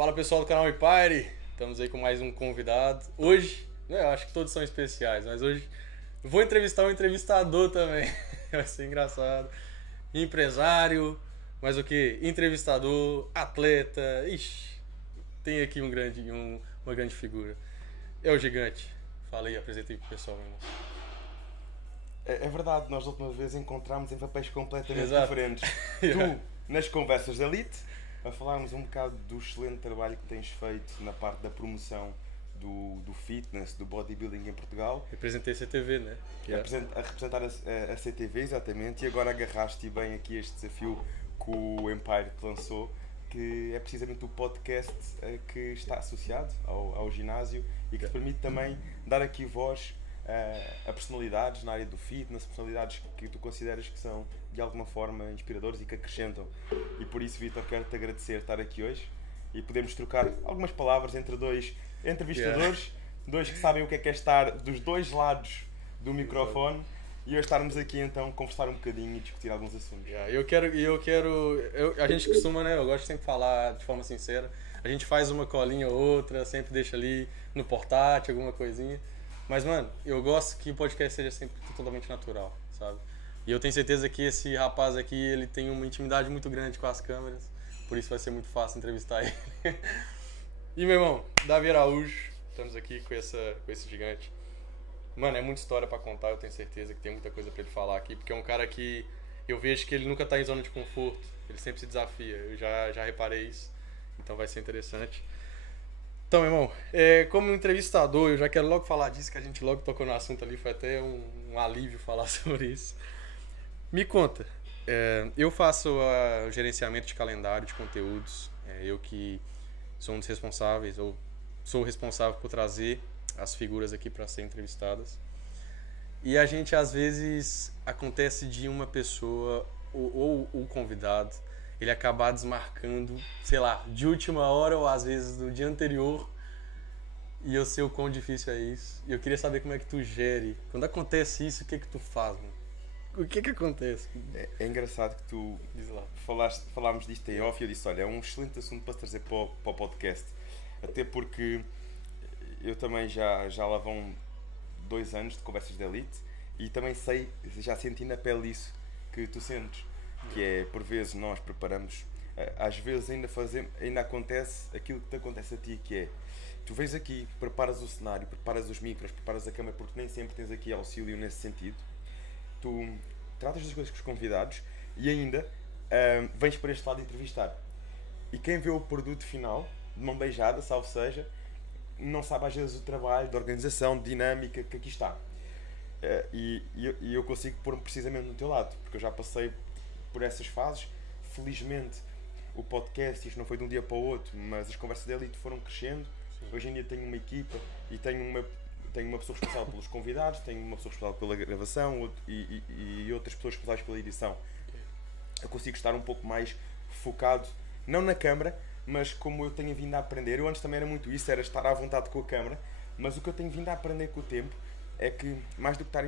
Fala pessoal do canal Empire, estamos aí com mais um convidado. Hoje, eu acho que todos são especiais, mas hoje vou entrevistar um entrevistador também. Vai ser engraçado. Empresário, mas o que? Entrevistador, atleta, ixi, tem aqui uma grande figura. É o Gigante. Fala aí, apresenta aí pro pessoal, meu irmão. É verdade, nós da última vez encontramos em papéis completamente Exato. diferentes. Yeah. Tu, nas conversas de elite, a falarmos um bocado do excelente trabalho que tens feito na parte da promoção do fitness, do bodybuilding em Portugal. Representei a CTV, né? A representar a CTV, exatamente, e agora agarraste bem aqui este desafio que o Empire te lançou, que é precisamente o podcast que está associado ao ginásio e que te permite também dar aqui voz a personalidades na área do fitness, personalidades que tu consideras que são de alguma forma inspiradores e que acrescentam. E por isso, Vitor, quero-te agradecer estar aqui hoje e podemos trocar algumas palavras entre dois entrevistadores, dois que sabem o que é estar dos dois lados do microfone e hoje estarmos aqui então conversar um bocadinho e discutir alguns assuntos. A gente costuma, né? Eu gosto de sempre falar de forma sincera. A gente faz uma colinha ou outra, sempre deixa ali no portátil, alguma coisinha. Mas, mano, eu gosto que o podcast seja sempre totalmente natural, sabe? E eu tenho certeza que esse rapaz aqui, ele tem uma intimidade muito grande com as câmeras. Por isso vai ser muito fácil entrevistar ele. E, meu irmão, Davi Araújo, estamos aqui com esse gigante. Mano, é muita história pra contar, eu tenho certeza que tem muita coisa pra ele falar aqui. Porque é um cara que eu vejo que ele nunca tá em zona de conforto. Ele sempre se desafia, eu já reparei isso. Então vai ser interessante. Então, meu irmão, como entrevistador, eu já quero logo falar disso, que a gente logo tocou no assunto ali, foi até um alívio falar sobre isso. Me conta, eu faço o gerenciamento de calendário de conteúdos, eu que sou um dos responsáveis, ou sou responsável por trazer as figuras aqui para serem entrevistadas. E a gente, às vezes, acontece de uma pessoa, ou o convidado, ele acabar desmarcando, sei lá, de última hora ou às vezes do dia anterior, e eu sei o quão difícil é isso. E eu queria saber como é que tu gere. Quando acontece isso, o que tu faz, mano? O que acontece? É engraçado que tu falámos disto em off e eu disse, olha, é um excelente assunto para trazer para o podcast. Até porque eu também já lá vão 2 anos de conversas de elite e também já senti na pele isso que tu sentes. Que é, por vezes, nós preparamos, às vezes ainda acontece aquilo que te acontece a ti, que é, tu vês aqui, preparas o cenário, preparas os micros, preparas a câmera, porque nem sempre tens aqui auxílio nesse sentido. Tu tratas das coisas com os convidados e ainda vens para este lado de entrevistar. E quem vê o produto final, de mão beijada, salvo seja, não sabe às vezes o trabalho de organização, de dinâmica que aqui está. E eu consigo pôr-me precisamente no teu lado, porque eu já passei por essas fases. Felizmente o podcast, isto não foi de um dia para o outro, mas as conversas de elite foram crescendo. Sim. Hoje em dia tenho uma equipa e tenho uma pessoa responsável pelos convidados, tenho uma pessoa responsável pela gravação e outras pessoas responsáveis pela edição. Eu consigo estar um pouco mais focado, não na câmara, mas como eu tenho vindo a aprender. Eu antes também era muito isso, era estar à vontade com a câmara, mas o que eu tenho vindo a aprender com o tempo é que mais do que estar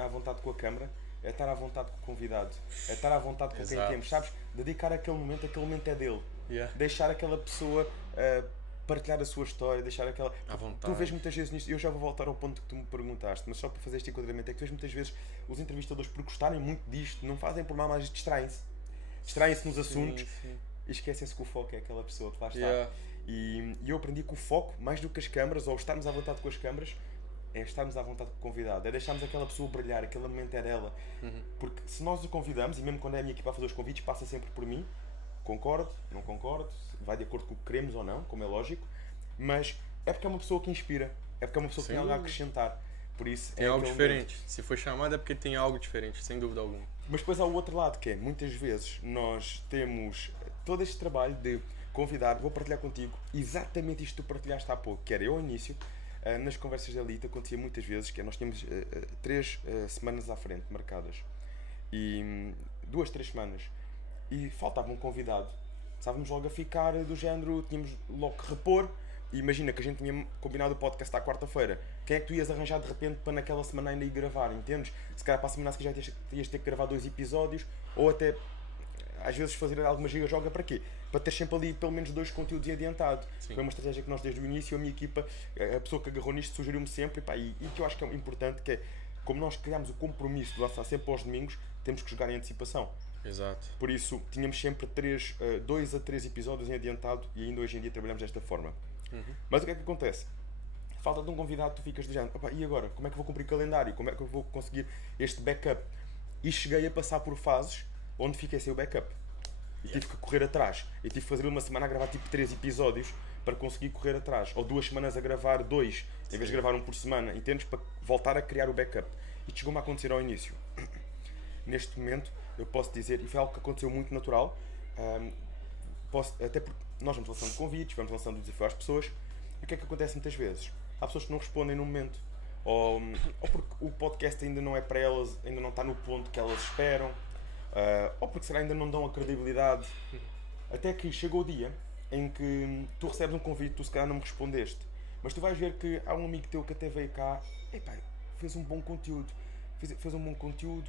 à vontade com a câmara, é estar à vontade com o convidado, é estar à vontade com quem temos, sabes? Dedicar aquele momento é dele. Yeah. Deixar aquela pessoa partilhar a sua história, deixar aquela... À vontade. Tu vês muitas vezes nisto, eu já vou voltar ao ponto que tu me perguntaste, mas só para fazer este enquadramento, é que tu vês muitas vezes os entrevistadores, por gostarem muito disto, não fazem por mal, mas distraem-se nos assuntos e esquecem-se que o foco é aquela pessoa que lá está. Yeah. E eu aprendi que o foco, mais do que as câmaras, ou estarmos à vontade com as câmaras, é estarmos à vontade com o convidado, é deixarmos aquela pessoa brilhar, aquele momento é dela. Porque se nós o convidamos, e mesmo quando é a minha equipa a fazer os convites, passa sempre por mim, concordo, não concordo, vai de acordo com o que queremos ou não, como é lógico, mas é porque é uma pessoa que inspira, é porque é uma pessoa que tem algo a acrescentar. Por isso tem algo diferente. Momento. Se foi chamado é porque tem algo diferente, sem dúvida alguma. Mas depois há o outro lado, que é, muitas vezes nós temos todo este trabalho de convidar, vou partilhar contigo exatamente isto que tu partilhaste há pouco, que era eu ao início. Nas conversas de elite acontecia muitas vezes que nós tínhamos 3 semanas à frente marcadas e 2, 3 semanas e faltava um convidado, estávamos logo a ficar do género, tínhamos logo que repor. E imagina que a gente tinha combinado o podcast à quarta-feira, quem é que tu ias arranjar de repente para naquela semana ainda ir gravar, entendes? Se calhar para a semana que já ias ter que gravar 2 episódios, ou até às vezes fazer alguma giga-joga para quê? Para ter sempre ali pelo menos 2 conteúdos adiantado. Sim. Foi uma estratégia que nós desde o início, a minha equipa, a pessoa que agarrou nisto sugeriu-me sempre, pá, e que eu acho que é importante, que é, como nós criámos o compromisso de lançar sempre aos domingos, temos que jogar em antecipação. Exato. Por isso, tínhamos sempre 2 a 3 episódios em adiantado e ainda hoje em dia trabalhamos desta forma. Mas o que é que acontece? Falta de um convidado, tu ficas dizendo, e agora? Como é que eu vou cumprir calendário? Como é que eu vou conseguir este backup? E cheguei a passar por fases onde fiquei sem o backup. E tive que correr atrás. E tive que fazer uma semana a gravar tipo 3 episódios para conseguir correr atrás. Ou 2 semanas a gravar 2, em vez de gravar um por semana. Entendes? Para voltar a criar o backup. Isto chegou-me a acontecer ao início. Neste momento, eu posso dizer, e foi algo que aconteceu muito natural, até porque nós vamos lançando convites, vamos lançando o desafio às pessoas, e o que é que acontece muitas vezes? Há pessoas que não respondem no momento, ou porque o podcast ainda não é para elas, ainda não está no ponto que elas esperam, ou porque será ainda não dão a credibilidade, até que chegou o dia em que tu recebes um convite, tu se calhar não me respondeste, mas tu vais ver que há um amigo teu que até veio cá, epá, fez um bom conteúdo,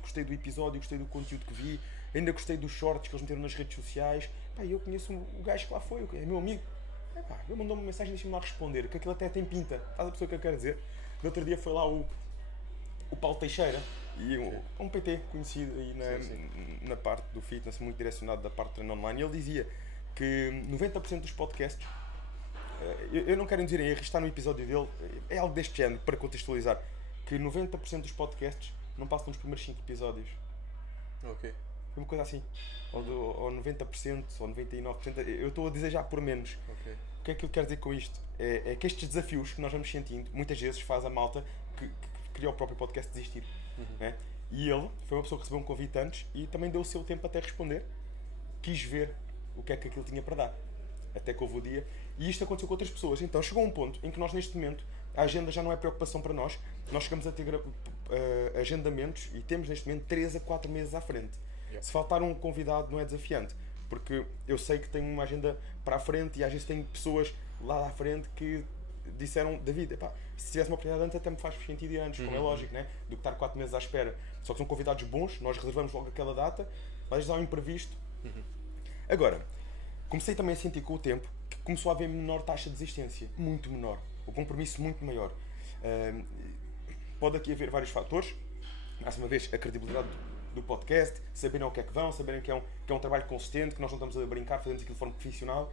gostei do episódio, gostei do conteúdo que vi, ainda gostei dos shorts que eles meteram nas redes sociais, pá, eu conheço o gajo que lá foi, é meu amigo, epá, ele mandou-me uma mensagem e deixa-me lá responder, que aquilo até tem pinta, estás a pessoa que eu quero dizer? No outro dia foi lá o Paulo Teixeira, e um PT conhecido aí na parte do fitness, muito direcionado da parte de treino online, e ele dizia que 90% dos podcasts, eu não quero dizer em erro, está no episódio dele, é algo deste género, para contextualizar, que 90% dos podcasts não passam nos primeiros 5 episódios. Ok. Foi uma coisa assim. Ou 90%, ou 99%. Eu estou a dizer já por menos. Okay. O que é que eu quero dizer com isto? É que estes desafios que nós vamos sentindo, muitas vezes faz a malta que cria o próprio podcast desistir. Né? E ele foi uma pessoa que recebeu um convite antes e também deu o seu tempo até responder. Quis ver o que é que aquilo tinha para dar. Até que houve o dia. E isto aconteceu com outras pessoas. Então chegou um ponto em que nós, neste momento, a agenda já não é preocupação para nós. Nós chegamos a ter agendamentos e temos neste momento 3 a 4 meses à frente. Se faltar um convidado não é desafiante, porque eu sei que tenho uma agenda para a frente e às vezes tenho pessoas lá à frente que disseram, David, epá, se tivesse uma oportunidade antes até me faz sentido ir antes, como é lógico, né? Do que estar 4 meses à espera. Só que são convidados bons, nós reservamos logo aquela data, mas às vezes há um imprevisto. Agora, comecei também a sentir com o tempo que começou a haver menor taxa de desistência, muito menor, o compromisso muito maior. Pode aqui haver vários fatores, mais uma vez a credibilidade do podcast, saberem o que é que vão, saberem que é um trabalho consistente, que nós não estamos a brincar, fazemos aquilo de forma profissional,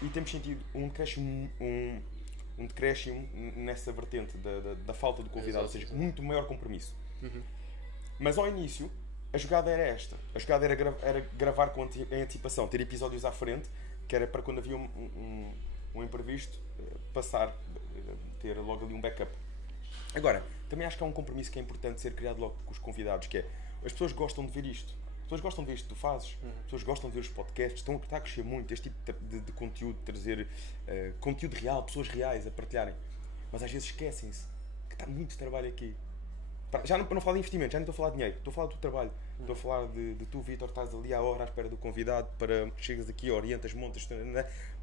e temos sentido um decréscimo nessa vertente da falta de convidado, ou seja, muito maior compromisso. Mas ao início a jogada era esta, a jogada era gravar em antecipação, ter episódios à frente, que era para quando havia um imprevisto, ter logo ali um backup. Agora, também acho que há um compromisso que é importante ser criado logo com os convidados, que é, as pessoas gostam de ver isto. As pessoas gostam de ver isto que tu fazes, as pessoas gostam de ver os podcasts, está a crescer muito este tipo de conteúdo, de trazer conteúdo real, pessoas reais a partilharem. Mas às vezes esquecem-se que está muito trabalho aqui. Já não falar de investimento, já não estou a falar de dinheiro, estou a falar do trabalho. Estou a falar de tu, Vítor, estás ali à hora à espera do convidado, para chegas aqui, orientas, montas,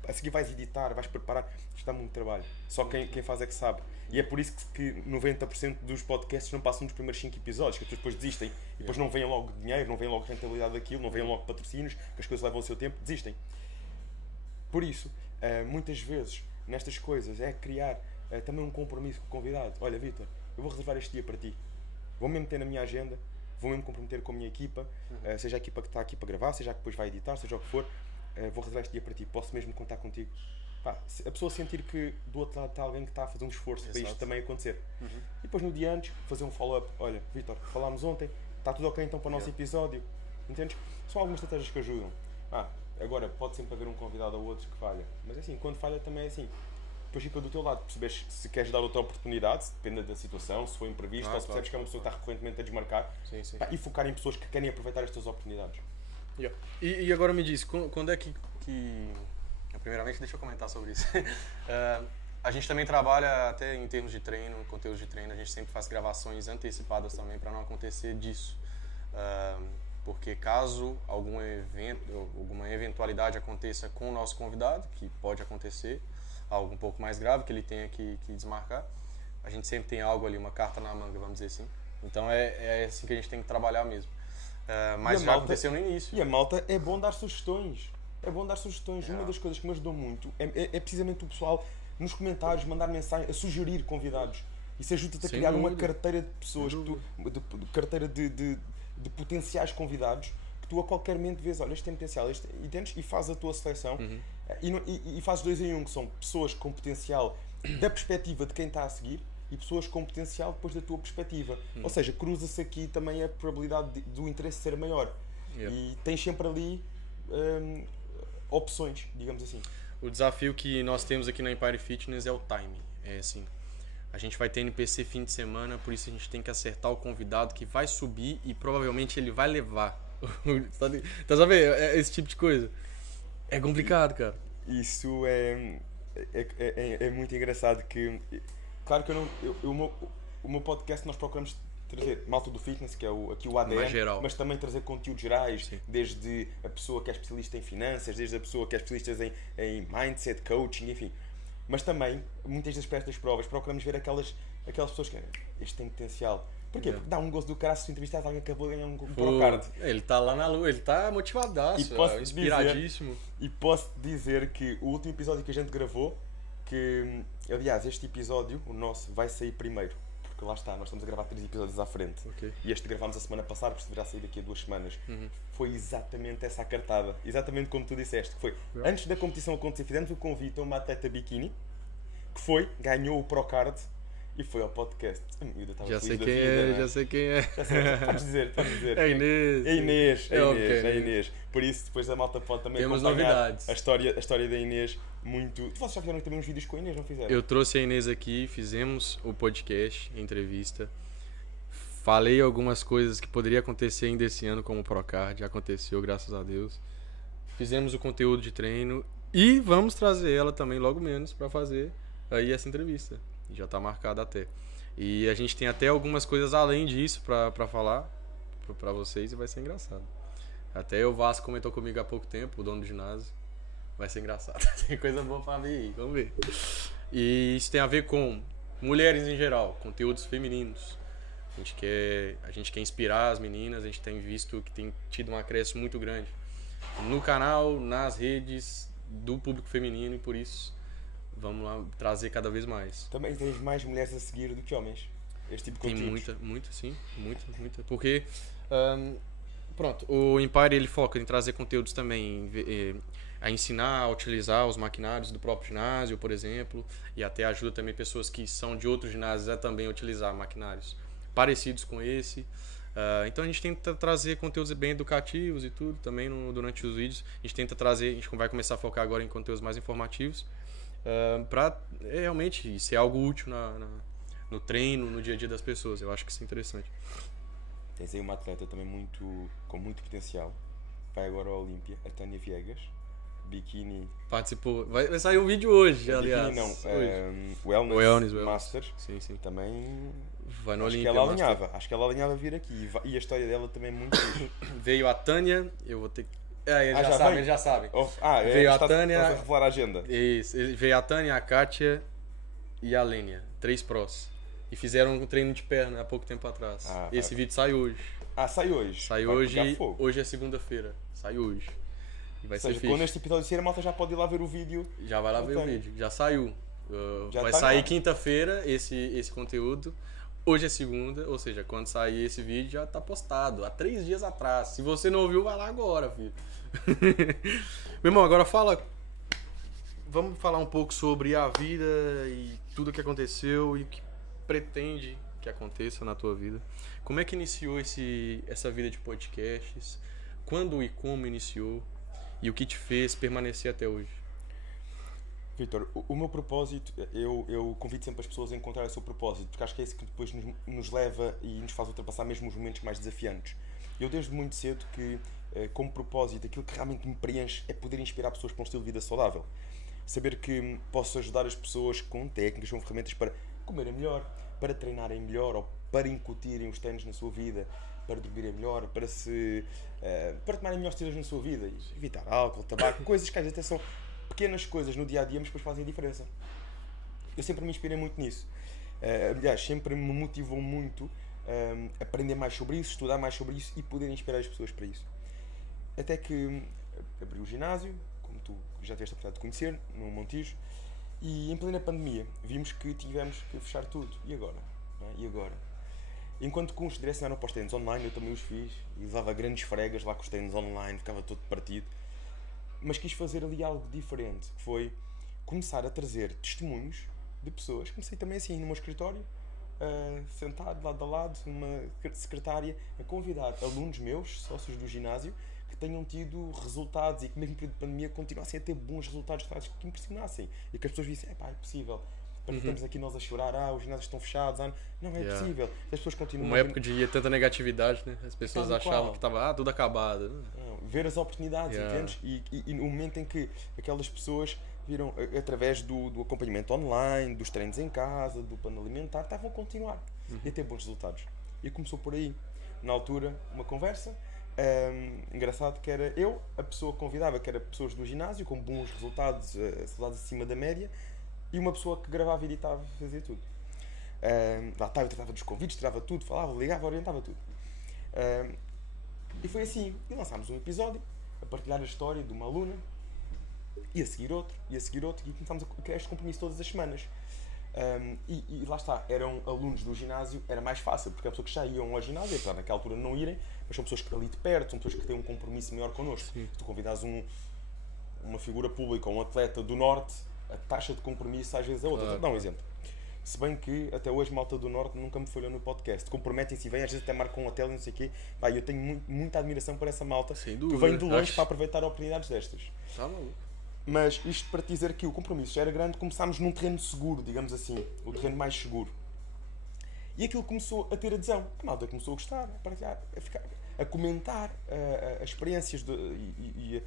a seguir vais editar, vais preparar, está muito trabalho. Só quem faz é que sabe. E é por isso que 90% dos podcasts não passam nos primeiros 5 episódios, que as pessoas depois desistem e depois não vem logo dinheiro, não vem logo rentabilidade daquilo, não vem logo patrocínios, que as coisas levam o seu tempo, desistem. Por isso, muitas vezes, nestas coisas, é criar também um compromisso com o convidado. Olha, Vítor, eu vou reservar este dia para ti. Vou-me meter na minha agenda, vou-me comprometer com a minha equipa, seja a equipa que está aqui para gravar, seja a que depois vai editar, seja o que for, vou reservar este dia para ti, posso mesmo contar contigo. Pá, a pessoa sentir que do outro lado está alguém que está a fazer um esforço para isto também acontecer. E depois no dia antes, fazer um follow-up. Olha, Vítor, falámos ontem, está tudo ok então para o nosso episódio? Entendes? São algumas estratégias que ajudam. Agora, pode sempre haver um convidado ou outro que falha, mas assim, quando falha também é assim. Depois fica do teu lado, percebes se queres dar outra oportunidade, depende da situação, se for imprevisto, ou se percebes que é uma pessoa que está recorrentemente a desmarcar, e focar em pessoas que querem aproveitar estas oportunidades. E agora me diz, quando é que... Primeiramente, deixa eu comentar sobre isso. A gente também trabalha até em termos de treino, conteúdos de treino, a gente sempre faz gravações antecipadas também para não acontecer disso. Porque caso algum evento, alguma eventualidade aconteça com o nosso convidado, que pode acontecer, algo um pouco mais grave que ele tenha que desmarcar, a gente sempre tem algo ali, uma carta na manga, vamos dizer assim. Então é assim que a gente tem que trabalhar mesmo. Mas já aconteceu no início. E a malta é bom dar sugestões. Uma das coisas que me ajudou muito é precisamente o pessoal nos comentários mandar mensagem, a sugerir convidados. Isso ajuda-te a criar uma carteira de pessoas, carteira de potenciais convidados, que tu a qualquer momento vês, olha, este tem potencial, e fazes a tua seleção. E fazes 2 em 1, que são pessoas com potencial da perspectiva de quem está a seguir e pessoas com potencial depois da tua perspectiva. Ou seja, cruza-se aqui também a probabilidade do interesse ser maior. E tens sempre ali opções, digamos assim. O desafio que nós temos aqui na Empire Fitness é o timing. É assim, a gente vai ter NPC fim de semana, por isso a gente tem que acertar o convidado que vai subir e provavelmente ele vai levar. Tá sabendo? Esse tipo de coisa. É complicado, cara. Isso é muito engraçado que... Claro que o meu podcast nós procuramos trazer malta do fitness, que é aqui o ADN, mas também trazer conteúdos gerais, desde a pessoa que é especialista em finanças, desde a pessoa que é especialista em mindset, coaching, enfim. Mas também, muitas das estas provas, procuramos ver aquelas pessoas que este tem potencial. Porquê? Porque dá um gosto do cara se entrevistar alguém que acabou de ganhar um Procard. Ele tá lá na lua, ele tá motivadaço, inspiradíssimo. E posso dizer que o último episódio que a gente gravou, que aliás este episódio, o nosso, vai sair primeiro. Porque lá está, nós estamos a gravar 3 episódios à frente. E este gravámos a semana passada, porque deverá sair daqui a 2 semanas. Foi exatamente essa a cartada. Exatamente como tu disseste. Que foi, antes da competição acontecer, fizemos o convite a uma atleta biquíni, que ganhou o Procard e foi ao podcast. Já sei quem é. Podes dizer. É Inês. É Inês. Por isso, depois a malta pode também temos novidades. A história da Inês. Vocês já fizeram também uns vídeos com a Inês, não fizeram? Eu trouxe a Inês aqui, fizemos o podcast, entrevista. Falei algumas coisas que poderia acontecer ainda esse ano como Procard. Já aconteceu, graças a Deus. Fizemos o conteúdo de treino e vamos trazer ela também logo menos para fazer aí essa entrevista. Já está marcada até. E a gente tem até algumas coisas além disso para falar para vocês e vai ser engraçado. Até o Vasco comentou comigo há pouco tempo, o dono do ginásio. Vai ser engraçado. Tem coisa boa para ver aí, vamos ver. E isso tem a ver com mulheres em geral, conteúdos femininos. A gente quer inspirar as meninas, a gente tem visto que tem tido um acréscimo muito grande no canal, nas redes do público feminino e por isso vamos lá trazer cada vez mais. Também tens mais mulheres a seguir do que homens. Este tipo de conteúdos. Tem muita. Porque, pronto, o Empire ele foca em trazer conteúdos também, a ensinar a utilizar os maquinários do próprio ginásio, por exemplo, e até ajuda também pessoas que são de outros ginásios a também utilizar maquinários parecidos com esse. Então a gente tenta trazer conteúdos bem educativos e tudo também durante os vídeos. A gente vai começar a focar agora em conteúdos mais informativos. Para realmente ser algo útil no treino, no dia a dia das pessoas. Eu acho que isso é interessante. Tens aí uma atleta também com muito potencial. Vai agora ao Olímpia, a Tânia Viegas. Biquíni. Participou. Vai sair um vídeo hoje, aliás. Biquíni não. Wellness Masters. Sim. Também. Vai no Olímpia. Acho que ela alinhava vir aqui. E a história dela também é muito fixe. Veio a Tânia, eu vou ter que. Eles já sabem. Veio a Tânia. Estás a revelar a agenda. Isso. Veio a Tânia, a Kátia e a Lênia. 3 prós. E fizeram um treino de perna há pouco tempo atrás. Esse vídeo sai hoje. Sai hoje. Sai hoje. Hoje é segunda-feira. Sai hoje. E vai ser quando este episódio sair, a malta já pode ir lá ver o vídeo. Já vai lá ver o vídeo. Já saiu. Vai sair quinta-feira esse conteúdo. Hoje é segunda, ou seja, quando sair esse vídeo já tá postado, há 3 dias atrás. Se você não ouviu, vai lá agora, filho. Meu irmão, agora vamos falar um pouco sobre a vida e tudo que aconteceu e o que pretende que aconteça na tua vida. Como é que iniciou essa vida de podcasts? Quando e como iniciou? E o que te fez permanecer até hoje? Vitor, o meu propósito, eu convido sempre as pessoas a encontrar o seu propósito, porque acho que é isso que depois nos leva e nos faz ultrapassar mesmo os momentos mais desafiantes. Eu desde muito cedo que, como propósito, aquilo que realmente me preenche é poder inspirar pessoas para um estilo de vida saudável. Saber que posso ajudar as pessoas com técnicas, com ferramentas para comerem melhor, para treinarem melhor ou para incutirem os treinos na sua vida, para dormirem melhor, para tomarem melhores decisões na sua vida, evitar álcool, tabaco, coisas que às vezes até são pequenas coisas no dia a dia, mas depois fazem a diferença. Eu sempre me inspirei muito nisso. Aliás, sempre me motivou muito aprender mais sobre isso, estudar mais sobre isso e poder inspirar as pessoas para isso. Até que abri o ginásio, como tu já tiveste a oportunidade de conhecer, no Montijo, e em plena pandemia vimos que tivemos que fechar tudo. E agora? Não é? E agora? Enquanto que uns direcionaram para os treinos online, eu também os fiz, e levava grandes fregas lá com os treinos online, ficava todo partido. Mas quis fazer ali algo diferente, que foi começar a trazer testemunhos de pessoas. Comecei também assim, no meu escritório, sentado lado a lado, numa secretária, a convidar alunos meus, sócios do ginásio, que tenham tido resultados e que mesmo período de pandemia continuassem a ter bons resultados que impressionassem. E que as pessoas dissem, é possível. Para que estamos aqui nós a chorar, os ginásios estão fechados, não é possível. As pessoas continuam... Uma época de tanta negatividade, né? As pessoas achavam que estava tudo acabado. Não, ver as oportunidades, entendes? E no momento em que aquelas pessoas viram, através do acompanhamento online, dos treinos em casa, do plano alimentar, estavam a continuar e a ter bons resultados. E começou por aí. Na altura, uma conversa. Engraçado que era eu, a pessoa que convidava, que era pessoas do ginásio, com bons resultados, resultados acima da média, e uma pessoa que gravava, editava, fazia tudo. Lá estava, eu tratava dos convites, tirava tudo, falava, ligava, orientava tudo. E foi assim. E lançámos um episódio a partilhar a história de uma aluna, e a seguir outro, e começámos a criar este compromisso todas as semanas. E lá está, eram alunos do ginásio, era mais fácil, porque é pessoas que já iam ao ginásio, apesar naquela altura não irem, mas são pessoas que ali de perto, são pessoas que têm um compromisso maior connosco. Se tu convidas uma figura pública ou um atleta do Norte, a taxa de compromisso às vezes é outra. Vou dar um exemplo. Se bem que até hoje malta do Norte nunca me falhou no podcast. Comprometem-se e vêm, às vezes até marcam uma tela e não sei o quê. Eu tenho muita admiração por essa malta que vem de longe para aproveitar oportunidades destas. Tá maluco. Mas isto para te dizer que o compromisso já era grande, começámos num terreno seguro, digamos assim. O terreno mais seguro. E aquilo começou a ter adesão. A malta começou a gostar, a partilhar, a comentar as experiências e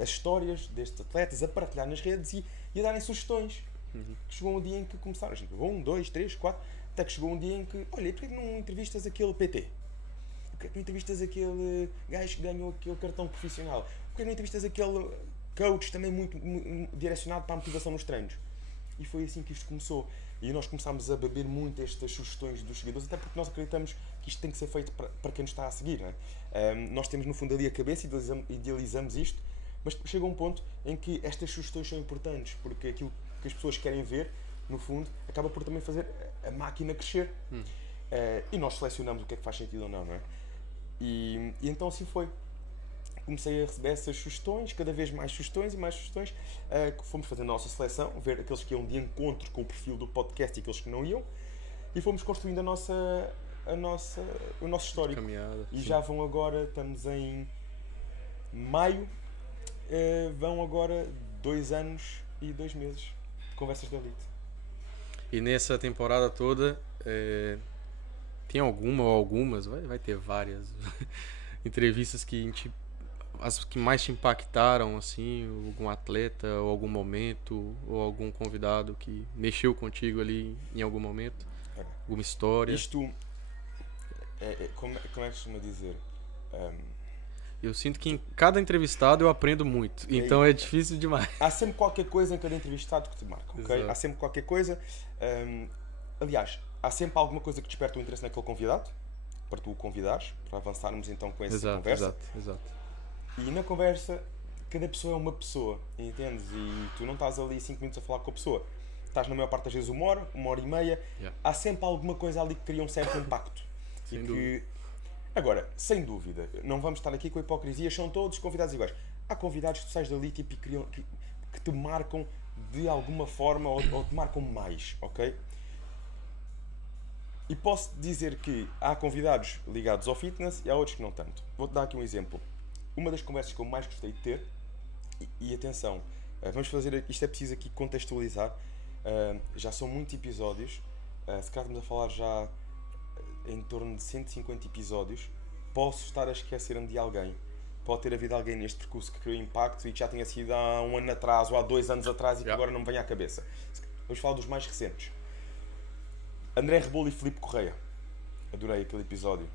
as histórias destes atletas, a partilhar nas redes e a darem sugestões. Chegou um dia em que começaram, a gente, 1, 2, 3, 4, até que chegou um dia em que, olha, e porquê que não entrevistas aquele PT? Porquê que não entrevistas aquele gajo que ganhou aquele cartão profissional? Porquê que não entrevistas aquele coach também muito direcionado para a motivação nos treinos? E foi assim que isto começou. E nós começámos a beber muito estas sugestões dos seguidores, até porque nós acreditamos que isto tem que ser feito para quem nos está a seguir. Não é? Nós temos no fundo ali a cabeça e idealizamos isto, mas chega um ponto em que estas sugestões são importantes, porque aquilo que as pessoas querem ver, no fundo, acaba por também fazer a máquina crescer. E nós selecionamos o que é que faz sentido ou não, não é? E então assim foi. Comecei a receber essas sugestões, cada vez mais sugestões e mais sugestões, que fomos fazendo a nossa seleção, ver aqueles que iam de encontro com o perfil do podcast e aqueles que não iam, e fomos construindo o nosso histórico. Caminhada, e já vão agora, estamos em maio, vão agora 2 anos e 2 meses de Conversas de Elite. E nessa temporada toda, tem alguma ou algumas, vai ter várias entrevistas as que mais te impactaram, assim, algum atleta, ou algum momento, ou algum convidado que mexeu contigo ali em algum momento? Alguma história? Isto, como é que costuma dizer? Eu sinto que em cada entrevistado eu aprendo muito, então é difícil demais. Há sempre qualquer coisa em cada entrevistado que te marca, ok? Há sempre qualquer coisa. Aliás, há sempre alguma coisa que desperta o interesse naquele convidado, para tu o convidares, para avançarmos então com essa conversa. Exato. E na conversa, cada pessoa é uma pessoa, entendes? E tu não estás ali 5 minutos a falar com a pessoa. Estás na maior parte das vezes 1 hora, 1h30. Há sempre alguma coisa ali que cria um certo impacto. Sem dúvida. Agora, sem dúvida, não vamos estar aqui com a hipocrisia, são todos convidados iguais. Há convidados que tu sais dali tipo, que te marcam de alguma forma ou te marcam mais, ok? E posso dizer que há convidados ligados ao fitness e há outros que não tanto. Vou-te dar aqui um exemplo. Uma das conversas que eu mais gostei de ter, e atenção, vamos fazer, isto é preciso aqui contextualizar, já são muitos episódios, se calhar estamos a falar já em torno de 150 episódios, posso estar a esquecer-me de alguém, pode ter havido alguém neste percurso que criou impacto e que já tenha sido há 1 ano atrás ou há 2 anos atrás e que agora não me venha à cabeça. Vamos falar dos mais recentes. André Rebolo e Filipe Correia. Adorei aquele episódio.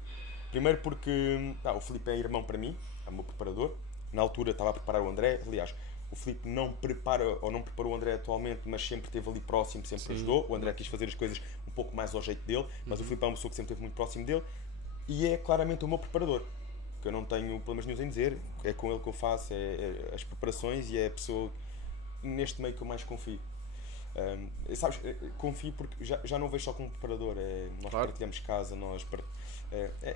Primeiro porque o Filipe é irmão para mim, é o meu preparador. Na altura estava a preparar o André. Aliás, O Filipe não prepara ou não preparou o André atualmente, mas sempre esteve ali próximo, sempre ajudou. O André quis fazer as coisas um pouco mais ao jeito dele, mas o Filipe é uma pessoa que sempre esteve muito próximo dele e é claramente o meu preparador. Que eu não tenho problemas nenhum em dizer, é com ele que eu faço as preparações e é a pessoa neste meio que eu mais confio. Sabes, confio porque já não o vejo só como preparador, nós partilhamos casa,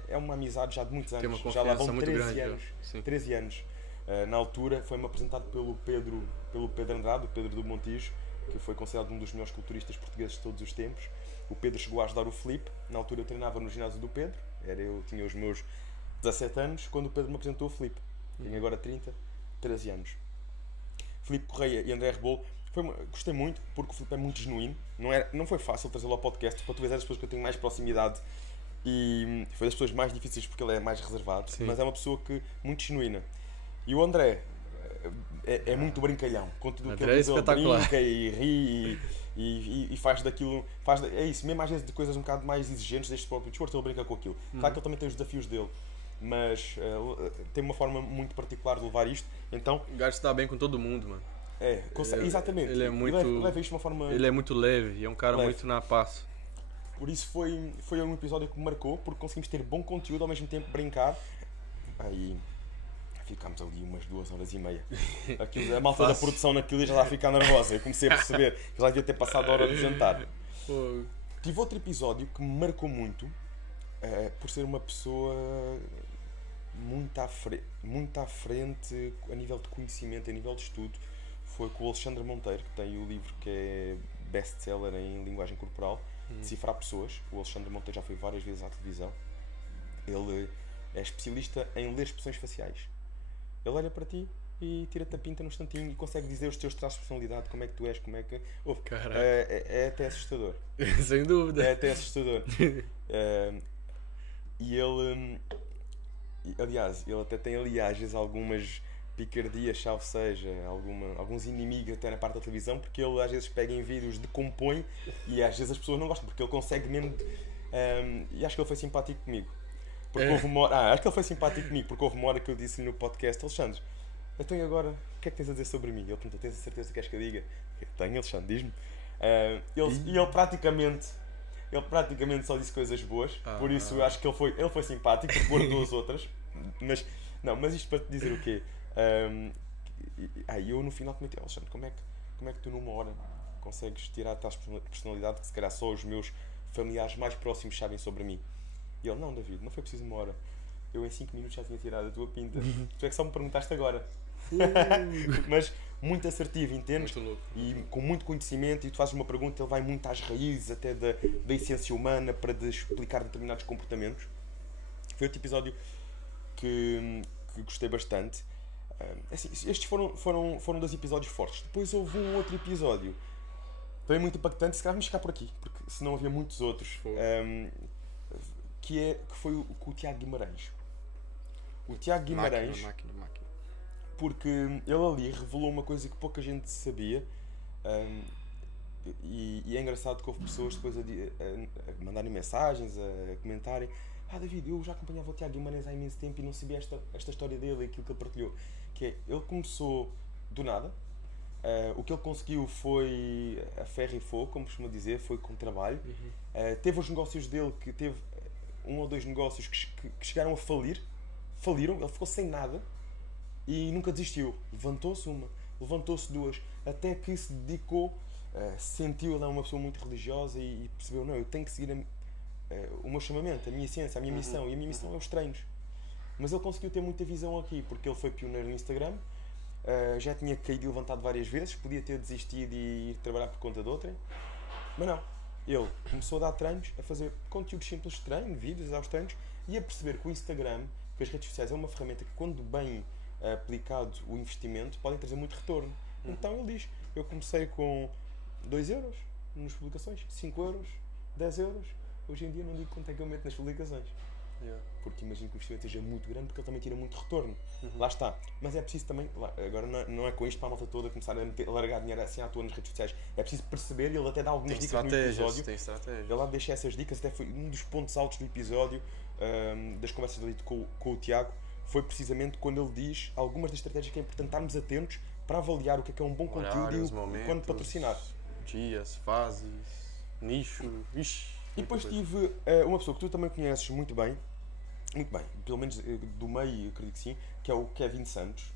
é uma amizade já de muitos anos, já lá vão 13 anos. Na altura foi-me apresentado pelo Pedro Andrade, o Pedro do Montijo, que foi considerado um dos melhores culturistas portugueses de todos os tempos. O Pedro chegou a ajudar o Filipe, na altura eu treinava no ginásio do Pedro, eu tinha os meus 17 anos quando o Pedro me apresentou o Filipe. Tenho agora 13 anos. Filipe Correia e André Rebolo, gostei muito porque o Filipe é muito genuíno. Não foi fácil trazê-lo ao podcast, para tu veres as pessoas que eu tenho mais proximidade e foi das pessoas mais difíceis porque ele é mais reservado, mas é uma pessoa muito genuína. E o André é muito brincalhão, com tudo o que ele diz, ele brinca e ri e faz daquilo, é isso, mesmo às vezes de coisas um bocado mais exigentes deste próprio desporto, ele brinca com aquilo. Claro que ele também tem os desafios dele, mas tem uma forma muito particular de levar isto, então... O gajo se dá bem com todo mundo, mano. Exatamente. Ele é muito... leva isto de uma forma... Ele é muito leve e é um cara muito na paz. Por isso foi um episódio que me marcou, porque conseguimos ter bom conteúdo, ao mesmo tempo brincar. Aí ficámos ali umas 2h30. A malta da produção naquilo já lá a ficar nervosa. Eu comecei a perceber que já devia ter passado a hora de jantar. Tive outro episódio que me marcou muito, por ser uma pessoa muito à frente a nível de conhecimento, a nível de estudo. Foi com o Alexandre Monteiro, que tem o livro que é best-seller em linguagem corporal, Decifrar Pessoas. O Alexandre Monteiro já foi várias vezes à televisão. Ele é especialista em ler expressões faciais. Ele olha para ti e tira-te a pinta num instantinho e consegue dizer os teus traços de personalidade, como é que tu és, como é que... É até assustador. Sem dúvida. É até assustador. E ele... Aliás, ele até tem ali às vezes algumas picardias, salvo seja, alguns inimigos até na parte da televisão, porque ele às vezes pega em vídeos, decompõe e às vezes as pessoas não gostam, porque ele consegue mesmo... e acho que ele foi simpático comigo. Porque houve uma hora, acho que ele foi simpático comigo, porque houve uma hora que eu disse no podcast: Alexandre, então e agora, o que é que tens a dizer sobre mim? Ele perguntou: tens a certeza que queres que eu diga? Tenho, Alexandre, diz-me. E ele praticamente só disse coisas boas, por isso eu acho que ele foi simpático, porque guardou as outras. Mas isto para te dizer o quê? Eu no final comentei: Alexandre, como é que tu numa hora consegues tirar a tua personalidade que se calhar só os meus familiares mais próximos sabem sobre mim? E ele: não, David, não foi preciso uma hora. Eu em 5 minutos já tinha tirado a tua pinta. Tu é que só me perguntaste agora. Mas muito assertivo, entendes? Muito louco. E com muito conhecimento, e tu fazes uma pergunta, ele vai muito às raízes até da essência humana para explicar determinados comportamentos. Foi outro episódio que gostei bastante. Assim, estes foram 2 episódios fortes. Depois houve um outro episódio também muito impactante, se calhar vamos ficar por aqui, porque senão havia muitos outros. Que foi com o Tiago Guimarães. O Tiago Guimarães, máquina. porque ele ali revelou uma coisa que pouca gente sabia, e é engraçado que houve pessoas depois a mandarem mensagens, a comentarem: David, eu já acompanhava o Tiago Guimarães há imenso tempo e não sabia esta história dele e aquilo que ele partilhou. Que é, ele começou do nada, o que ele conseguiu foi a ferro e fogo, como costuma dizer, foi com trabalho. Teve os negócios dele, que teve 1 ou 2 negócios que chegaram a faliram, ele ficou sem nada e nunca desistiu. Levantou-se 1, levantou-se 2, até que se dedicou, sentiu ele é uma pessoa muito religiosa e percebeu: não, eu tenho que seguir o meu chamamento, a minha essência, a minha missão, e a minha missão é os treinos. Mas ele conseguiu ter muita visão aqui, porque ele foi pioneiro no Instagram, já tinha caído e levantado várias vezes, podia ter desistido e ir trabalhar por conta de outrem, mas não. Ele começou a dar treinos, a fazer conteúdos simples de treino, vídeos aos treinos, e a perceber que o Instagram, que as redes sociais é uma ferramenta que, quando bem aplicado o investimento, podem trazer muito retorno. Então ele diz: eu comecei com 2€ nas publicações, 5€, 10€. Hoje em dia não digo quanto é que eu meto nas publicações. Porque imagino que o investimento seja muito grande, porque ele também tira muito retorno. Lá está. Mas é preciso também, agora não é com isto para a malta toda começar a largar dinheiro assim à toa nas redes sociais. É preciso perceber, e ele até dá algumas dicas no episódio. Tem estratégias. Ele lá deixa essas dicas, até foi um dos pontos altos do episódio, das conversas ali com o Tiago, foi precisamente quando ele diz algumas das estratégias que é importante estarmos atentos para avaliar o que é um bom conteúdo e momentos, quando patrocinar. Dias, fases, nicho, ixi. E depois tive uma pessoa que tu também conheces muito bem, pelo menos do meio, acredito que sim, que é o Kevin Santos,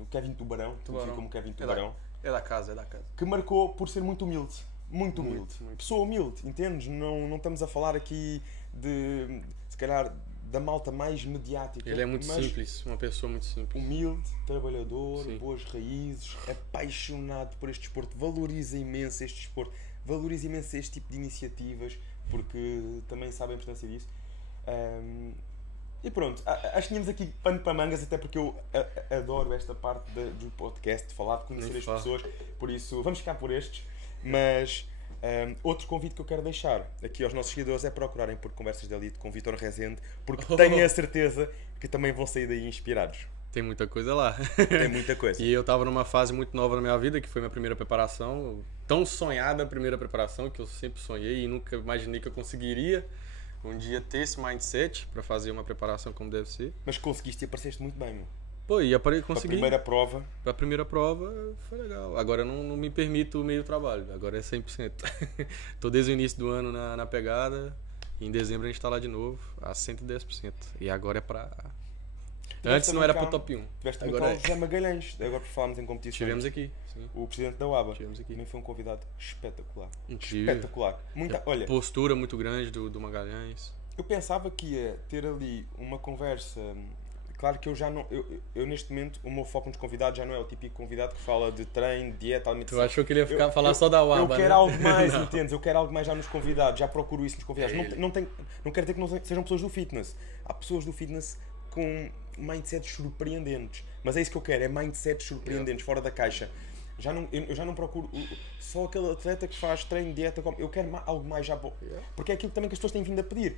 o Kevin Tubarão, conhecido como Kevin Tubarão. É da casa. Que marcou por ser muito humilde. Muito humilde. Pessoa humilde, entendes? Não estamos a falar aqui de, se calhar, da malta mais mediática. Ele é muito simples, uma pessoa muito simples. Humilde, trabalhador, Sim. boas raízes, apaixonado por este desporto, valoriza imenso este desporto, valoriza imenso este tipo de iniciativas, porque também sabe a importância disso. E pronto, acho que tínhamos aqui pano para mangas, até porque eu adoro esta parte do podcast, de falar, de conhecer as pessoas, por isso vamos ficar por estes. Mas outro convite que eu quero deixar aqui aos nossos seguidores é procurarem por Conversas de Elite com Vítor Rezende, porque tenho a certeza que também vão sair daí inspirados. Tem muita coisa lá. Tem muita coisa. E eu tava numa fase muito nova na minha vida, que foi minha primeira preparação, tão sonhada a primeira preparação, que eu sempre sonhei e nunca imaginei que eu conseguiria um dia ter esse mindset para fazer uma preparação como deve ser. Mas conseguiste e apareceste muito bem, meu. Pô, e consegui. Para a primeira prova foi legal. Agora eu não me permito meio trabalho. Agora é 100%. Tô desde o início do ano na pegada. E em dezembro a gente tá lá de novo a 110%. E agora é pra... Antes não era pro top 1. Tiveste também cá o José Magalhães. Agora por falarmos em competições. Tivemos aqui, sim. O presidente da UABA. Tivemos aqui. Também foi um convidado espetacular. Incrível. Espetacular. Olha, postura muito grande do Magalhães. Eu pensava que ia ter ali uma conversa... Claro que eu já não... Eu neste momento, o meu foco nos convidados já não é o típico convidado que fala de treino, dieta, alimentação. Tu achou que ele ia falar só da UABA, Eu quero algo mais, entendes? Eu quero algo mais já nos convidados. Já procuro isso nos convidados. Não quero dizer que não sejam pessoas do fitness. Há pessoas do fitness com mindsets surpreendentes. Mas é isso que eu quero. É mindsets surpreendentes, fora da caixa. Eu já não procuro só aquele atleta que faz treino, dieta, eu quero algo mais já, porque é aquilo também que as pessoas têm vindo a pedir,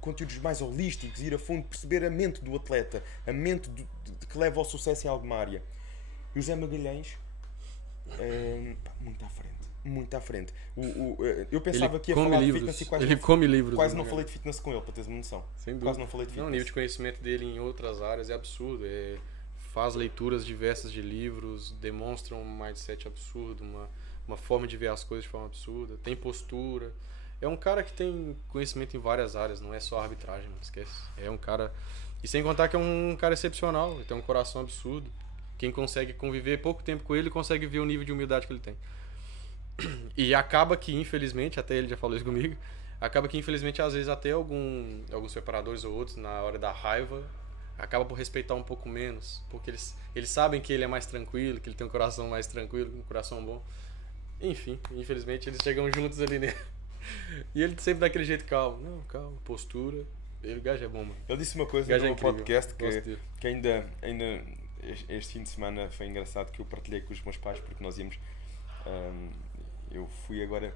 conteúdos mais holísticos, ir a fundo, perceber a mente do atleta, a mente que leva ao sucesso em alguma área. E o Zé Magalhães, muito à frente. Eu pensava que ia falar de fitness e quase não falei de fitness com ele, para teres uma noção. Sem dúvida. Quase não falei de fitness. O nível de conhecimento dele em outras áreas é absurdo. Faz leituras diversas de livros, demonstra um mindset absurdo, uma forma de ver as coisas de forma absurda, tem postura. É um cara que tem conhecimento em várias áreas, não é só arbitragem, não esquece. É um cara... E sem contar que é um cara excepcional, ele tem um coração absurdo. Quem consegue conviver pouco tempo com ele consegue ver o nível de humildade que ele tem. E acaba que, infelizmente, até ele já falou isso comigo, acaba que, infelizmente, às vezes até alguns preparadores ou outros, na hora da raiva, acaba por respeitar um pouco menos, porque eles sabem que ele é mais tranquilo, que ele tem um coração mais tranquilo, um coração bom. Enfim, infelizmente eles chegam juntos ali nele. E ele sempre daquele jeito calmo. Não, calma, postura. O gajo é bom, mano. Ele disse uma coisa no podcast que ainda este fim de semana foi engraçado, que eu partilhei com os meus pais, porque nós íamos... eu fui agora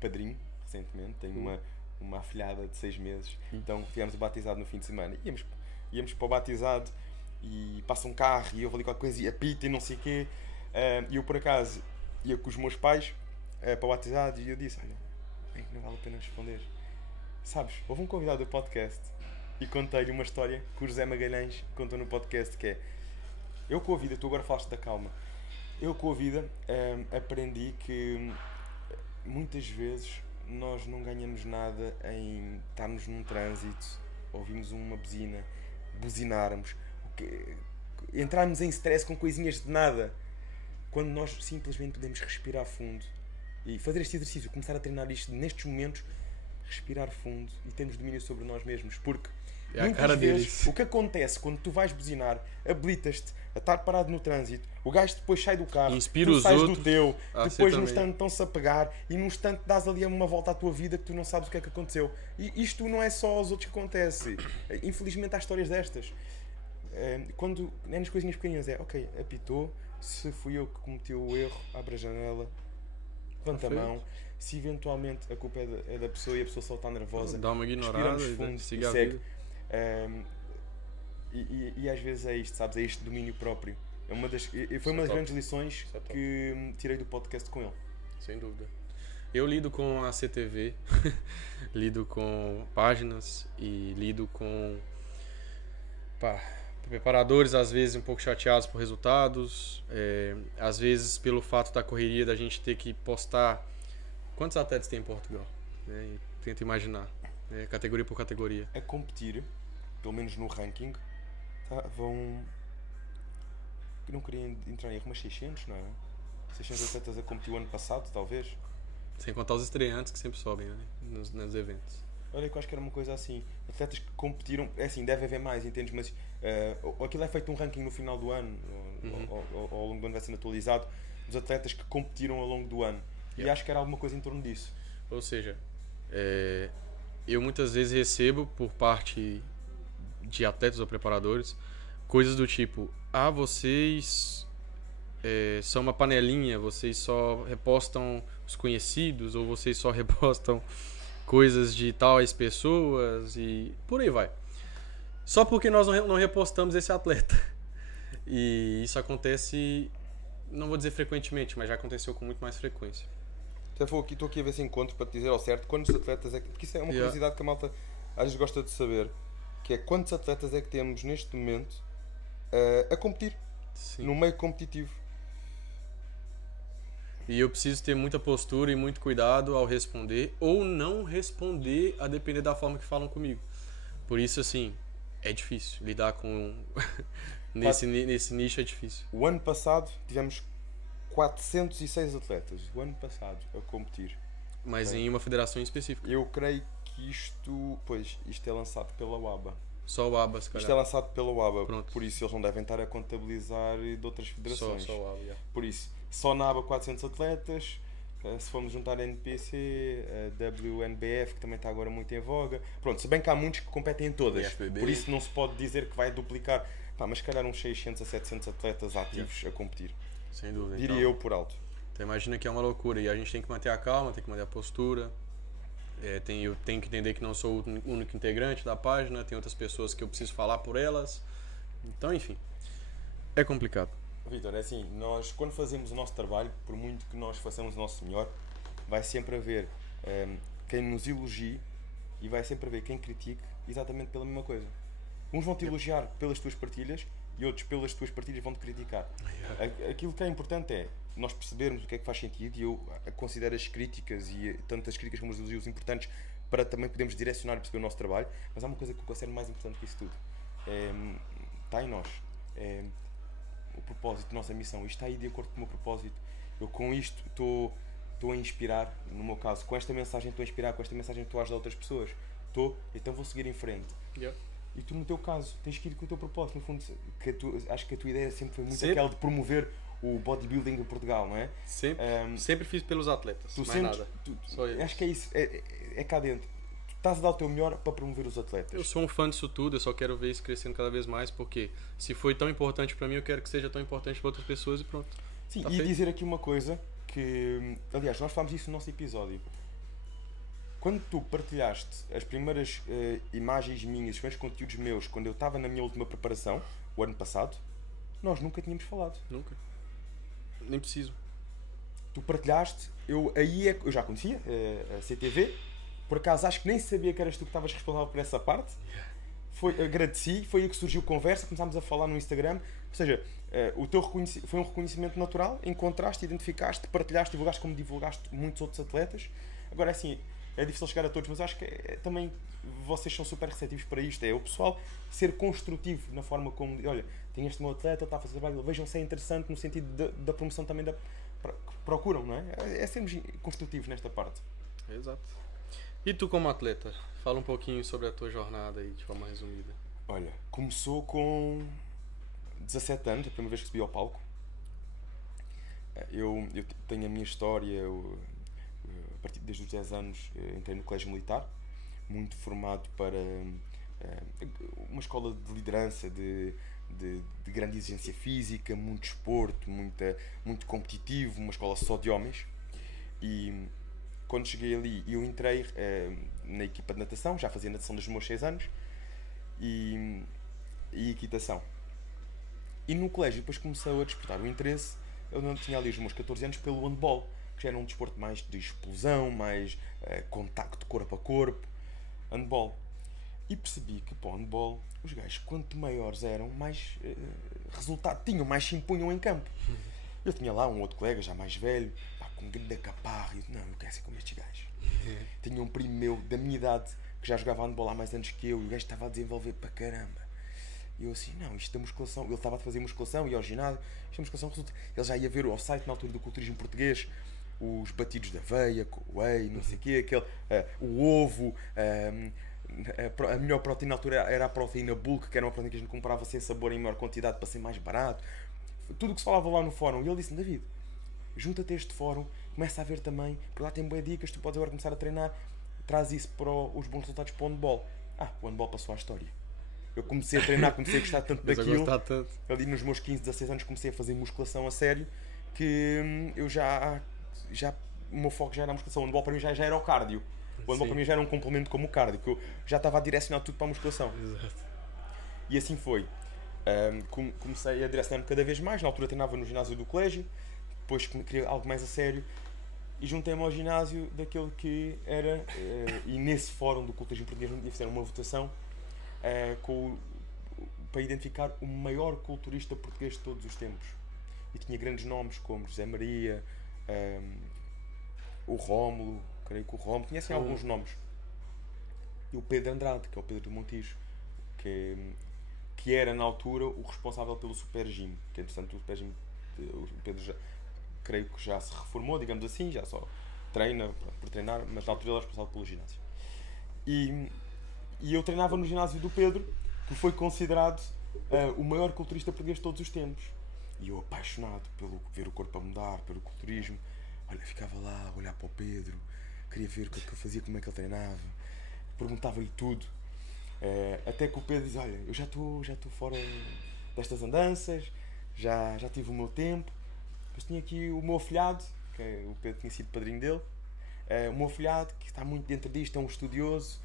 padrinho, recentemente, tenho uma afilhada de 6 meses, então tivemos o batizado no fim de semana. Íamos para o batizado e passa um carro e eu vou ali qualquer coisa e apita e não sei o quê. E eu por acaso ia com os meus pais para o batizado e eu disse: olha, não vale a pena responder. Sabes, houve um convidado do podcast e contei-lhe uma história que o José Magalhães contou no podcast, que é: eu com a vida, tu agora falaste da calma, eu com a vida aprendi que muitas vezes nós não ganhamos nada em estarmos num trânsito, ouvirmos uma buzina, buzinarmos, entrarmos em stress com coisinhas de nada, quando nós simplesmente podemos respirar fundo e fazer este exercício, começar a treinar isto nestes momentos, respirar fundo e termos domínio sobre nós mesmos, porque muitas vezes o que acontece quando tu vais buzinar, habilitas-te a estar parado no trânsito, o gajo depois sai do carro, inspira tu os sais outros, do teu, depois num instante estão-se a pegar e num instante dás ali uma volta à tua vida que tu não sabes o que é que aconteceu. E isto não é só aos outros que acontece. Infelizmente há histórias destas. Quando é nas coisinhas pequenas, ok, apitou, se fui eu que cometi o erro, abre a janela, levanta a mão. Se eventualmente a culpa é da pessoa e a pessoa só está nervosa, dá uma ignorada fundo, e siga a vida. E às vezes é isto, sabes? É este domínio próprio. Foi uma das grandes lições que tirei do podcast com ele. Sem dúvida. Eu lido com a CTV, lido com páginas e lido com preparadores às vezes um pouco chateados por resultados, às vezes pelo fato da correria da gente ter que postar quantos atletas tem em Portugal, né? E tenta imaginar, né? Categoria por categoria. A competir, pelo menos no ranking, vão... Eu não queria entrar em erro, mas 600, não é? 600 atletas a competir o ano passado, talvez. Sem contar os estreantes que sempre sobem, né? nos eventos. Olha, que eu acho que era uma coisa assim. Atletas que competiram, é assim, deve haver mais, entendes? Mas aquilo é feito um ranking no final do ano, ao longo do ano vai sendo atualizado, dos atletas que competiram ao longo do ano. E acho que era alguma coisa em torno disso. Ou seja, eu muitas vezes recebo por parte de atletas ou preparadores coisas do tipo: vocês são uma panelinha, vocês só repostam os conhecidos, ou vocês só repostam coisas de tais pessoas, e por aí vai. Só porque nós não repostamos esse atleta. E isso acontece, não vou dizer frequentemente, mas já aconteceu com muito mais frequência. Estou aqui a ver se encontro para te dizer ao certo quantos atletas é que... Porque isso é uma curiosidade que a malta às vezes gosta de saber, que é quantos atletas é que temos neste momento a competir. Sim. No meio competitivo. E eu preciso ter muita postura e muito cuidado ao responder ou não responder, a depender da forma que falam comigo. Por isso, assim, é difícil lidar com... nesse nicho é difícil. O ano passado tivemos 406 atletas. O ano passado a competir. Mas em uma federação específica. Eu creio que isto é lançado pela UABA. Só o ABA, se calhar. Isto é lançado pela UABA. Pronto. Por isso eles não devem estar a contabilizar de outras federações. Só o ABA, yeah. Por isso, só na ABA 400 atletas. Se formos juntar a NPC, a WNBF, que também está agora muito em voga. Pronto, se bem que há muitos que competem em todas. Por isso não se pode dizer que vai duplicar. Mas se calhar uns 600 a 700 atletas ativos a competir. Sem dúvida. Diria eu por alto. Então imagina que é uma loucura. E a gente tem que manter a calma, tem que manter a postura. Eu tenho que entender que não sou o único integrante da página. Tem outras pessoas que eu preciso falar por elas. Então, enfim. É complicado. Vitor, é assim, nós quando fazemos o nosso trabalho, por muito que nós façamos o nosso melhor, vai sempre haver quem nos elogie e vai sempre haver quem critique exatamente pela mesma coisa. Uns vão te elogiar pelas tuas partilhas e outros pelas tuas partilhas vão te criticar. Aquilo que é importante é nós percebermos o que é que faz sentido, e eu considero as críticas, e tanto as críticas como os elogios, importantes para também podermos direcionar e perceber o nosso trabalho. Mas há uma coisa que eu considero mais importante que isso tudo. Está em nós. O propósito, a nossa missão. Isto está aí de acordo com o meu propósito. Eu com isto estou a inspirar, no meu caso, com esta mensagem estou a inspirar, com esta mensagem estou a ajudar outras pessoas. Então vou seguir em frente. Yeah. E tu, no teu caso, tens que ir com o teu propósito. No fundo, acho que a tua ideia sempre foi muito aquela de promover o bodybuilding em Portugal, não é? Sempre fiz pelos atletas, mais nada. Só isso. Acho que é isso, é cá dentro. Tu estás a dar o teu melhor para promover os atletas. Eu sou um fã disso tudo, eu só quero ver isso crescendo cada vez mais, porque se foi tão importante para mim, eu quero que seja tão importante para outras pessoas e pronto. Sim, e dizer aqui uma coisa que, aliás, nós falámos isso no nosso episódio. Quando tu partilhaste as primeiras imagens minhas, os primeiros conteúdos meus, quando eu estava na minha última preparação, o ano passado, nós nunca tínhamos falado. Nunca. Nem preciso. Tu partilhaste, eu já conhecia a CTV, por acaso acho que nem sabia que eras tu que estavas responsável por essa parte. Agradeci, foi aí que surgiu conversa, começámos a falar no Instagram. Ou seja, o teu foi um reconhecimento natural, encontraste, identificaste, partilhaste, divulgaste como divulgaste muitos outros atletas. Agora, assim, é difícil chegar a todos, mas acho que também vocês são super receptivos para isto. É o pessoal ser construtivo na forma como, olha, tem este meu atleta, está a fazer trabalho, vejam se é interessante no sentido da promoção também que procuram, não é? É sermos construtivos nesta parte. Exato. E tu como atleta? Fala um pouquinho sobre a tua jornada aí, de forma resumida. Olha, começou com 17 anos, a primeira vez que subi ao palco. Eu tenho a minha história, a partir desde os 10 anos entrei no colégio militar, muito formado para uma escola de liderança, de grande exigência física, muito desporto, muito competitivo, uma escola só de homens. E quando cheguei ali, eu entrei na equipa de natação, já fazia natação desde os meus 6 anos, e equitação. E no colégio depois começou a despertar o interesse, eu não tinha ali os meus 14 anos, pelo handball, que já era um desporto mais de explosão, mais contacto corpo a corpo, handball. E percebi que para o handball, os gajos, quanto maiores eram, mais resultado tinham, mais se impunham em campo. Eu tinha lá um outro colega, já mais velho, pá, com um grande caparro, e eu, não, eu quero ser como estes gajos. Tinha um primo meu, da minha idade, que já jogava handball há mais anos que eu, e o gajo estava a desenvolver para caramba. E eu assim, não, isto é musculação. Ele estava a fazer musculação, ia ao ginásio, isto é musculação, resulta. Ele já ia ver ao site, na altura do culturismo português, os batidos de aveia, com whey, não sei o quê, aquele, o ovo, a melhor proteína na altura era a proteína bulk, que era uma proteína que a gente comprava sem sabor em maior quantidade para ser mais barato. Tudo o que se falava lá no fórum. E ele disse-me, David, junta-te a este fórum, começa a ver também, porque lá tem boas dicas, tu podes agora começar a treinar, traz isso para os bons resultados para o handball. O handball passou à história. Eu comecei a treinar, comecei a gostar tanto daquilo. Ali nos meus 15, 16 anos comecei a fazer musculação a sério, que eu já o meu foco já era a musculação. O handball para mim já era o cardio. O handball para mim já era um complemento como o cardio, que eu já estava a direcionar tudo para a musculação. Exato. E assim foi. Comecei a direcionar-me cada vez mais. Na altura treinava no ginásio do colégio, depois queria algo mais a sério e juntei-me ao ginásio daquele que era, e nesse fórum do culturismo português fizeram uma votação para identificar o maior culturista português de todos os tempos. E tinha grandes nomes como José Maria, o Rómulo, creio que o Rómulo, conhecem alguns nomes. E o Pedro Andrade, que é o Pedro do Montijo, que era na altura o responsável pelo Super Gym, que entretanto o Super Gym, o Pedro já, creio que já se reformou, digamos assim, já só treina por treinar, mas na altura ele era responsável pelo ginásio. E eu treinava no ginásio do Pedro, que foi considerado o maior culturista português de todos os tempos. E eu apaixonado pelo ver o corpo a mudar, pelo culturismo, olha, ficava lá a olhar para o Pedro, queria ver o que ele fazia, como é que ele treinava, perguntava-lhe tudo. Até que o Pedro diz, olha, eu já estou fora destas andanças, já tive o meu tempo, mas tinha aqui o meu afilhado, que o Pedro tinha sido padrinho dele, o meu afilhado que está muito dentro disto, é um estudioso,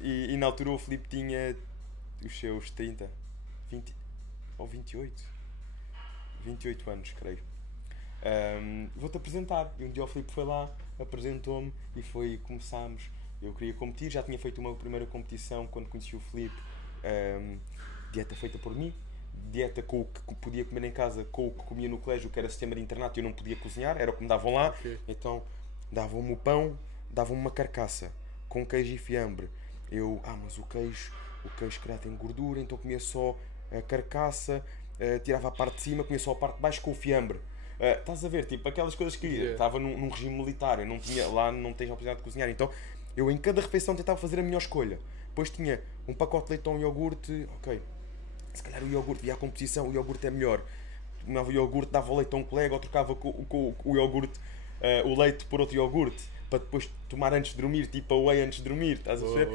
e na altura o Filipe tinha os seus 30, 20 ou 28 anos, creio. Vou-te apresentar. E um dia o Filipe foi lá, apresentou-me e começámos. Eu queria competir, já tinha feito uma primeira competição quando conheci o Filipe, dieta feita por mim, dieta com o que podia comer em casa, com o que comia no colégio, que era sistema de internato, e eu não podia cozinhar, era o que me davam lá. Okay. Então davam-me o pão, davam-me uma carcaça com queijo e fiambre. Mas o queijo se calhar tem gordura, então comia só a carcaça, tirava a parte de cima, comia só a parte de baixo com o fiambre. Estás a ver, tipo, aquelas coisas que estava num regime militar, eu não tinha, lá não tens a oportunidade de cozinhar, então eu em cada refeição tentava fazer a melhor escolha. Depois tinha um pacote de leite ou um iogurte, ok, se calhar o iogurte, via a composição, o iogurte é melhor. Tomava o iogurte, dava o leite a um colega, ou trocava com o iogurte, o leite por outro iogurte, para depois tomar antes de dormir, tipo a whey antes de dormir, estás a ver?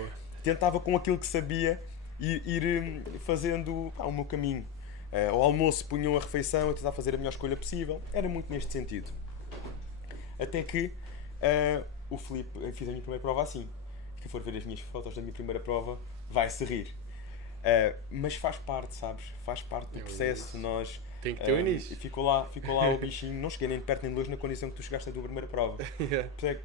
Tentava com aquilo que sabia ir fazendo o meu caminho. Ao almoço punham a refeição, eu tentava fazer a melhor escolha possível, era muito neste sentido. Até que o Filipe, fiz a minha primeira prova assim. Quem for ver as minhas fotos da minha primeira prova vai-se rir. Mas faz parte, sabes? Faz parte do processo. Nós, tem que ter o início. Ficou lá o bichinho. Não cheguei nem de perto nem de longe na condição que tu chegaste à tua primeira prova.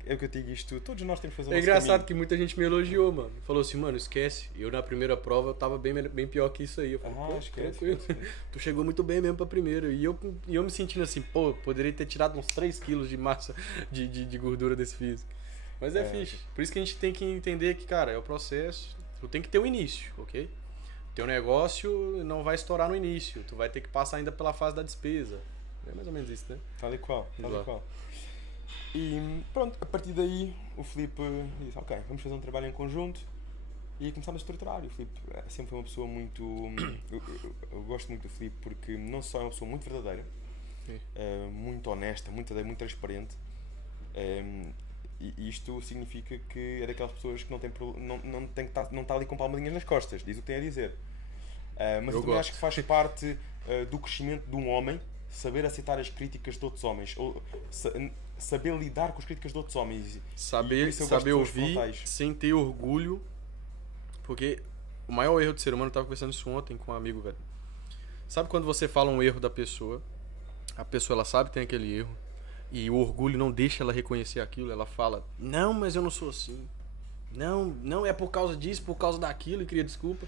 É o que eu te digo isto. Todos nós temos que fazer o nosso engraçado caminho. Que muita gente me elogiou, mano. Falou assim, mano, esquece. Eu na primeira prova eu tava bem pior que isso aí. Eu falei, esquece. Tu chegou muito bem mesmo pra primeira. E eu me sentindo assim, poderia ter tirado uns 3 quilos de massa de gordura desse físico. Mas é fixe. Por isso que a gente tem que entender que, cara, é o processo. Tu tem que ter um início, ok? Teu negócio não vai estourar no início. Tu vai ter que passar ainda pela fase da despesa. É mais ou menos isso, né? Tal e qual. E pronto, a partir daí o Filipe disse, ok, vamos fazer um trabalho em conjunto. E começámos a estruturar. E o Filipe sempre foi uma pessoa muito... eu gosto muito do Filipe porque não só é uma pessoa muito verdadeira, muito honesta, muito transparente. E isto significa que é daquelas pessoas que não está ali com palmadinhas nas costas, diz o que tem a dizer. Mas eu também acho que faz parte do crescimento de um homem saber aceitar as críticas de outros homens, ou saber lidar com as críticas de outros homens. Saber ouvir sem ter orgulho, porque o maior erro do ser humano, eu estava conversando isso ontem com um amigo, velho. Sabe quando você fala um erro da pessoa, a pessoa ela sabe que tem aquele erro, e o orgulho não deixa ela reconhecer aquilo, ela fala, não, mas eu não sou assim. Não é por causa disso, por causa daquilo, e queria desculpa.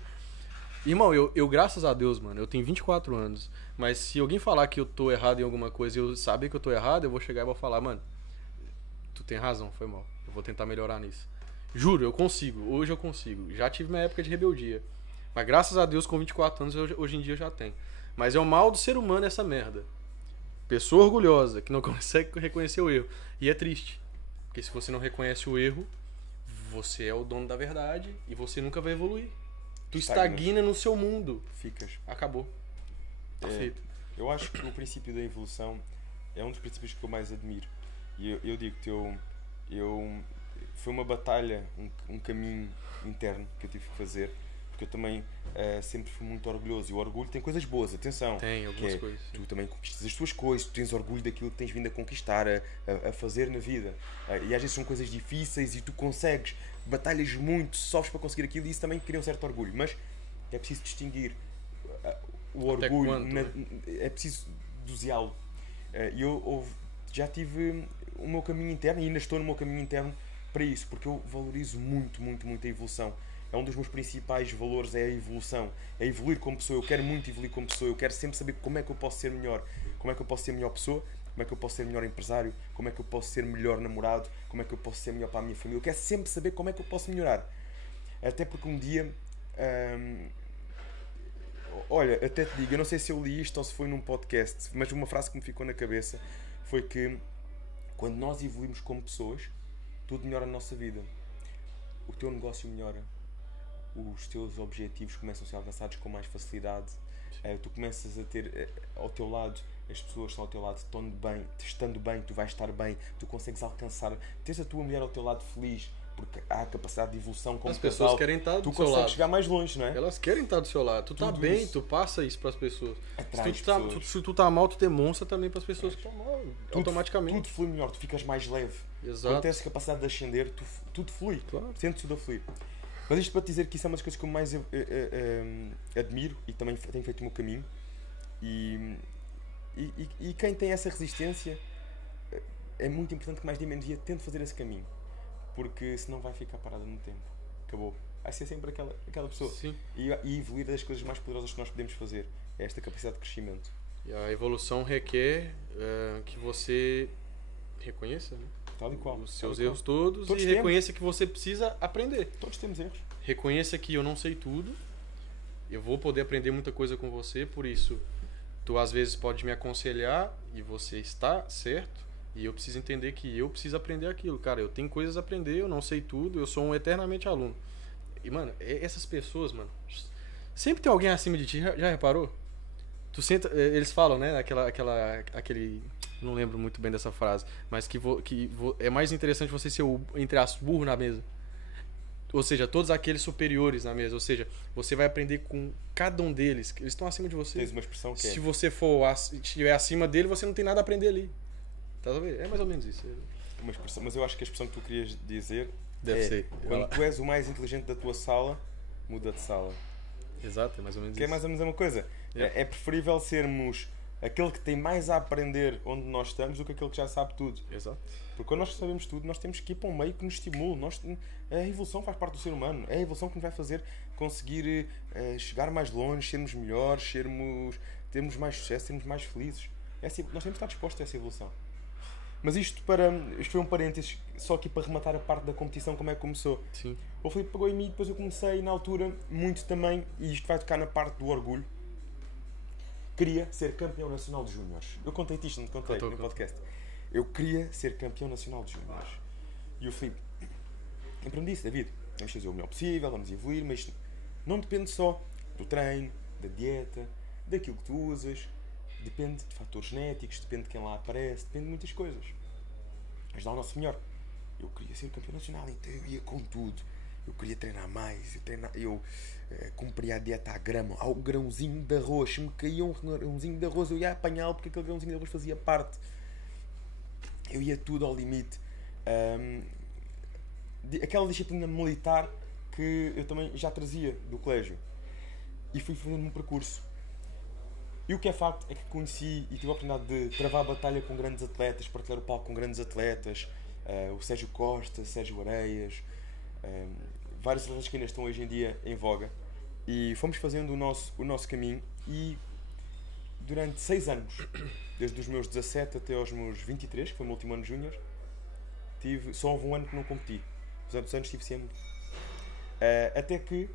Irmão, eu graças a Deus, mano, eu tenho 24 anos, mas se alguém falar que eu tô errado em alguma coisa e eu saber que eu tô errado, eu vou chegar e vou falar, mano, tu tem razão, foi mal. Eu vou tentar melhorar nisso. Juro, eu consigo. Hoje eu consigo. Já tive minha época de rebeldia. Mas graças a Deus, com 24 anos, hoje em dia eu já tenho. Mas é o mal do ser humano essa merda. Pessoa orgulhosa, que não consegue reconhecer o erro. E é triste. Porque se você não reconhece o erro, você é o dono da verdade e você nunca vai evoluir. Tu estagna no seu mundo. Ficas. Acabou. Tá feito. Eu acho que o princípio da evolução é um dos princípios que eu mais admiro. E eu digo-te, foi uma batalha, um caminho interno que eu tive que fazer, porque eu também sempre fui muito orgulhoso. E o orgulho tem coisas boas, atenção. Tem algumas coisas. Tu também conquistas as tuas coisas, tu tens orgulho daquilo que tens vindo a conquistar, a fazer na vida. E às vezes são coisas difíceis e tu consegues, batalhas muito, sofres para conseguir aquilo, e isso também cria um certo orgulho. Mas é preciso distinguir o orgulho, é preciso doseá-lo. E eu já tive o meu caminho interno e ainda estou no meu caminho interno para isso, porque eu valorizo muito, muito, muito a evolução. É um dos meus principais valores, é a evolução, é evoluir como pessoa. Eu quero muito evoluir como pessoa, eu quero sempre saber como é que eu posso ser melhor, como é que eu posso ser melhor pessoa, como é que eu posso ser melhor empresário, como é que eu posso ser melhor namorado, como é que eu posso ser melhor para a minha família. Eu quero sempre saber como é que eu posso melhorar. Até porque um dia, olha, até te digo, eu não sei se eu li isto ou se foi num podcast, mas uma frase que me ficou na cabeça foi que quando nós evoluímos como pessoas, tudo melhora na nossa vida. O teu negócio melhora, os teus objetivos começam a ser alcançados com mais facilidade, tu começas a ter ao teu lado, as pessoas que estão ao teu lado estando bem, tu vais estar bem, tu consegues alcançar, tens a tua mulher ao teu lado feliz, porque há a capacidade de evolução como as pessoas casal, querem estar do tu seu lado. consegues chegar mais longe, não é? Elas querem estar do seu lado. Tu tá Tudo bem, isso. tu passa isso pras pessoas. Se tu Pessoas. tá mal, tu demonstra também pras pessoas que estão mal, automaticamente. Tudo flui melhor, tu ficas mais leve. Exato. Quando tens a capacidade de ascender, tudo flui. Claro. Sentes tudo a fluir. Mas isto para te dizer que isso é uma das coisas que eu mais admiro e também tenho feito o meu caminho. E quem tem essa resistência, é muito importante que mais dia menos dia tente fazer esse caminho. Porque senão vai ficar parado no tempo. Acabou. Vai ser sempre aquela pessoa. Sim. E evoluir das coisas mais poderosas que nós podemos fazer. É esta capacidade de crescimento. E a evolução requer que você reconheça, né? Tal e qual. Os seus Tal e erros qual. todos Todos e temos. reconheça que você precisa aprender. Todos temos erros. Reconheça que eu não sei tudo. Eu vou poder aprender muita coisa com você, por isso tu às vezes pode me aconselhar e você está certo. E eu preciso entender que eu preciso aprender aquilo. Cara, eu tenho coisas a aprender, eu não sei tudo, eu sou um eternamente aluno. E, mano, essas pessoas, mano, sempre tem alguém acima de ti, já reparou? Tu senta, eles falam, né, aquele, não lembro muito bem dessa frase, mas é mais interessante você ser o, entre aspas, burro na mesa. Ou seja, todos aqueles superiores na mesa. Ou seja, você vai aprender com cada um deles. Eles estão acima de você. Tens uma expressão que Se você estiver acima dele, você não tem nada a aprender ali. Tá a ver? É mais ou menos isso. uma expressão, mas eu acho que a expressão que tu querias dizer Deve ser. quando tu és o mais inteligente da tua sala, muda de sala. Exato, é mais ou menos Que é isso. mais ou menos a mesma coisa. Yeah. É preferível sermos aquele que tem mais a aprender onde nós estamos do que aquele que já sabe tudo. Exato. Porque quando nós sabemos tudo, nós temos que ir para um meio que nos estimule. A evolução faz parte do ser humano. É a evolução que nos vai fazer conseguir chegar mais longe, sermos melhores, termos mais sucesso, sermos mais felizes. Nós temos que estar dispostos a essa evolução. Mas isto foi um parênteses, só aqui para rematar a parte da competição, como é que começou. Sim. O Filipe pegou em mim e depois eu comecei na altura muito também, e isto vai tocar na parte do orgulho. Queria ser campeão nacional de júniores. Eu contei-te isto, não te contei no podcast. Eu queria ser campeão nacional de júniores. E o Filipe, sempre me disse, David, vamos fazer o melhor possível, vamos evoluir, mas isto não depende só do treino, da dieta, daquilo que tu usas, depende de fatores genéticos, depende de quem lá aparece, depende de muitas coisas. Mas dá o nosso melhor. Eu queria ser campeão nacional, então eu ia com tudo. Eu queria treinar mais, eu cumpria a dieta à grama, ao grãozinho de arroz. Se me caía um grãozinho de arroz, eu ia apanhá-lo porque aquele grãozinho de arroz fazia parte. Eu ia tudo ao limite. Aquela disciplina militar que eu também já trazia do colégio. E fui fazendo um percurso. E o que é facto é que conheci e tive a oportunidade de travar a batalha com grandes atletas, partilhar o palco com grandes atletas. O Sérgio Costa, Sérgio Areias, vários atletas que ainda estão hoje em dia em voga, e fomos fazendo o nosso caminho, e durante 6 anos, desde os meus 17 até aos meus 23, que foi o meu último ano de júnior, só houve um ano que não competi. Os outros anos estive sempre. Até que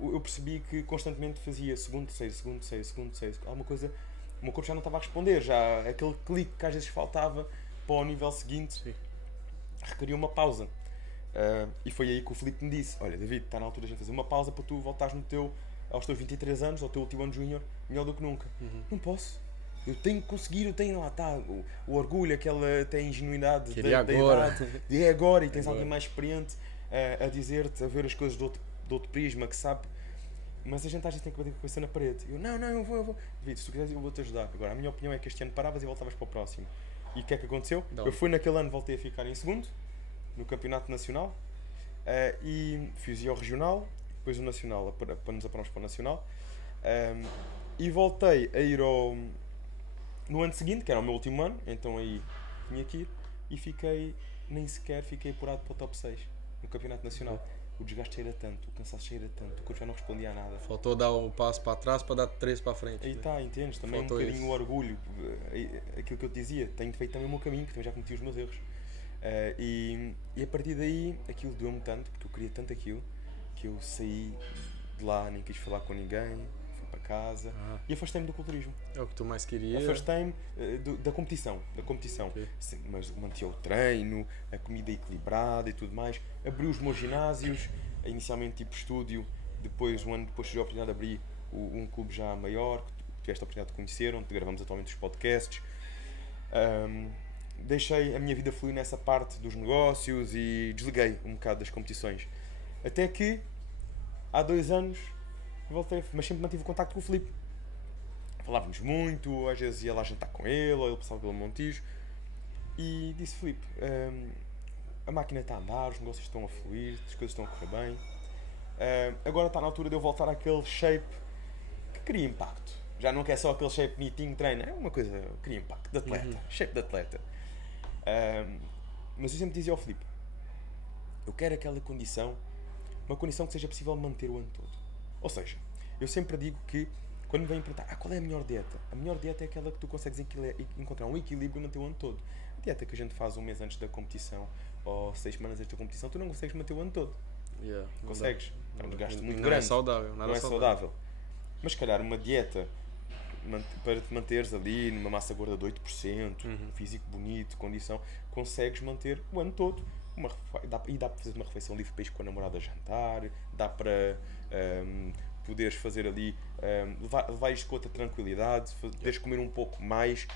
eu percebi que constantemente fazia segundo, terceiro, alguma coisa, o meu corpo já não estava a responder, já aquele clique que às vezes faltava para o nível seguinte. Sim. Requeria uma pausa. E foi aí que o Filipe me disse: olha, David, está na altura de a gente fazer uma pausa para tu voltares aos teus 23 anos, ao teu último ano de júnior, melhor do que nunca. Não posso. Eu tenho que conseguir, eu tenho lá, está o orgulho, aquela até ingenuidade da idade, de é agora, e tens alguém mais experiente a dizer-te, a ver as coisas de outro prisma, que sabe. Mas a gente às vezes tem que bater com a cabeça na parede. Eu vou. David, se tu quiseres eu vou-te ajudar. Agora, a minha opinião é que este ano paravas e voltavas para o próximo. E o que é que aconteceu? Eu fui naquele ano, voltei a ficar em segundo, no campeonato nacional, e fiz ao regional, depois o nacional, para nos apurarmos para o nacional, e voltei a ir no ano seguinte, que era o meu último ano, então aí tinha que ir, e nem sequer fiquei apurado para o top 6 no campeonato nacional. O desgaste era tanto, o cansaço era tanto, o corpo já não respondia a nada. Faltou dar um passo para trás para dar 3 para a frente. Aí está, entendes? Também faltou um bocadinho o orgulho, aquilo que eu te dizia, tenho feito também o meu caminho, que também já cometi os meus erros. E a partir daí, aquilo doeu-me tanto, porque eu queria tanto aquilo, que eu saí de lá, nem quis falar com ninguém, fui para casa e afastei-me do culturismo. É o que tu mais querias? Afastei-me da competição. Okay. Sim, mas mantinha o treino, a comida equilibrada e tudo mais. Abri os meus ginásios, inicialmente tipo estúdio, depois, um ano depois, tive a oportunidade de abrir um clube já maior, que tiveste a oportunidade de conhecer, onde gravamos atualmente os podcasts. Deixei a minha vida fluir nessa parte dos negócios e desliguei um bocado das competições. Até que, há 2 anos, voltei, mas sempre mantive o contacto com o Filipe. Falávamos muito, às vezes ia lá jantar com ele, ou ele passava pelo Montijo, e disse: Filipe, a máquina está a andar, os negócios estão a fluir, as coisas estão a correr bem, agora está na altura de eu voltar àquele shape que cria impacto. Já não quer só aquele shape bonitinho, treino, é uma coisa que cria impacto, de atleta, shape de atleta. Mas eu sempre dizia ao Filipe: eu quero aquela condição, uma condição que seja possível manter o ano todo. Ou seja, eu sempre digo que, quando me vêm perguntar qual é a melhor dieta, a melhor dieta é aquela que tu consegues encontrar um equilíbrio e manter o ano todo. A dieta que a gente faz um mês antes da competição, ou 6 semanas antes da competição, tu não consegues manter o ano todo. Consegues. É um desgaste muito grande. Não é saudável. Não é saudável. Mas se calhar uma dieta para te manteres ali numa massa gorda de 8%, físico bonito, condição, consegues manter o ano todo. E dá para fazer uma refeição livre para ir com a namorada a jantar, dá para poderes fazer ali, levar isto com outra tranquilidade, poderes comer um pouco mais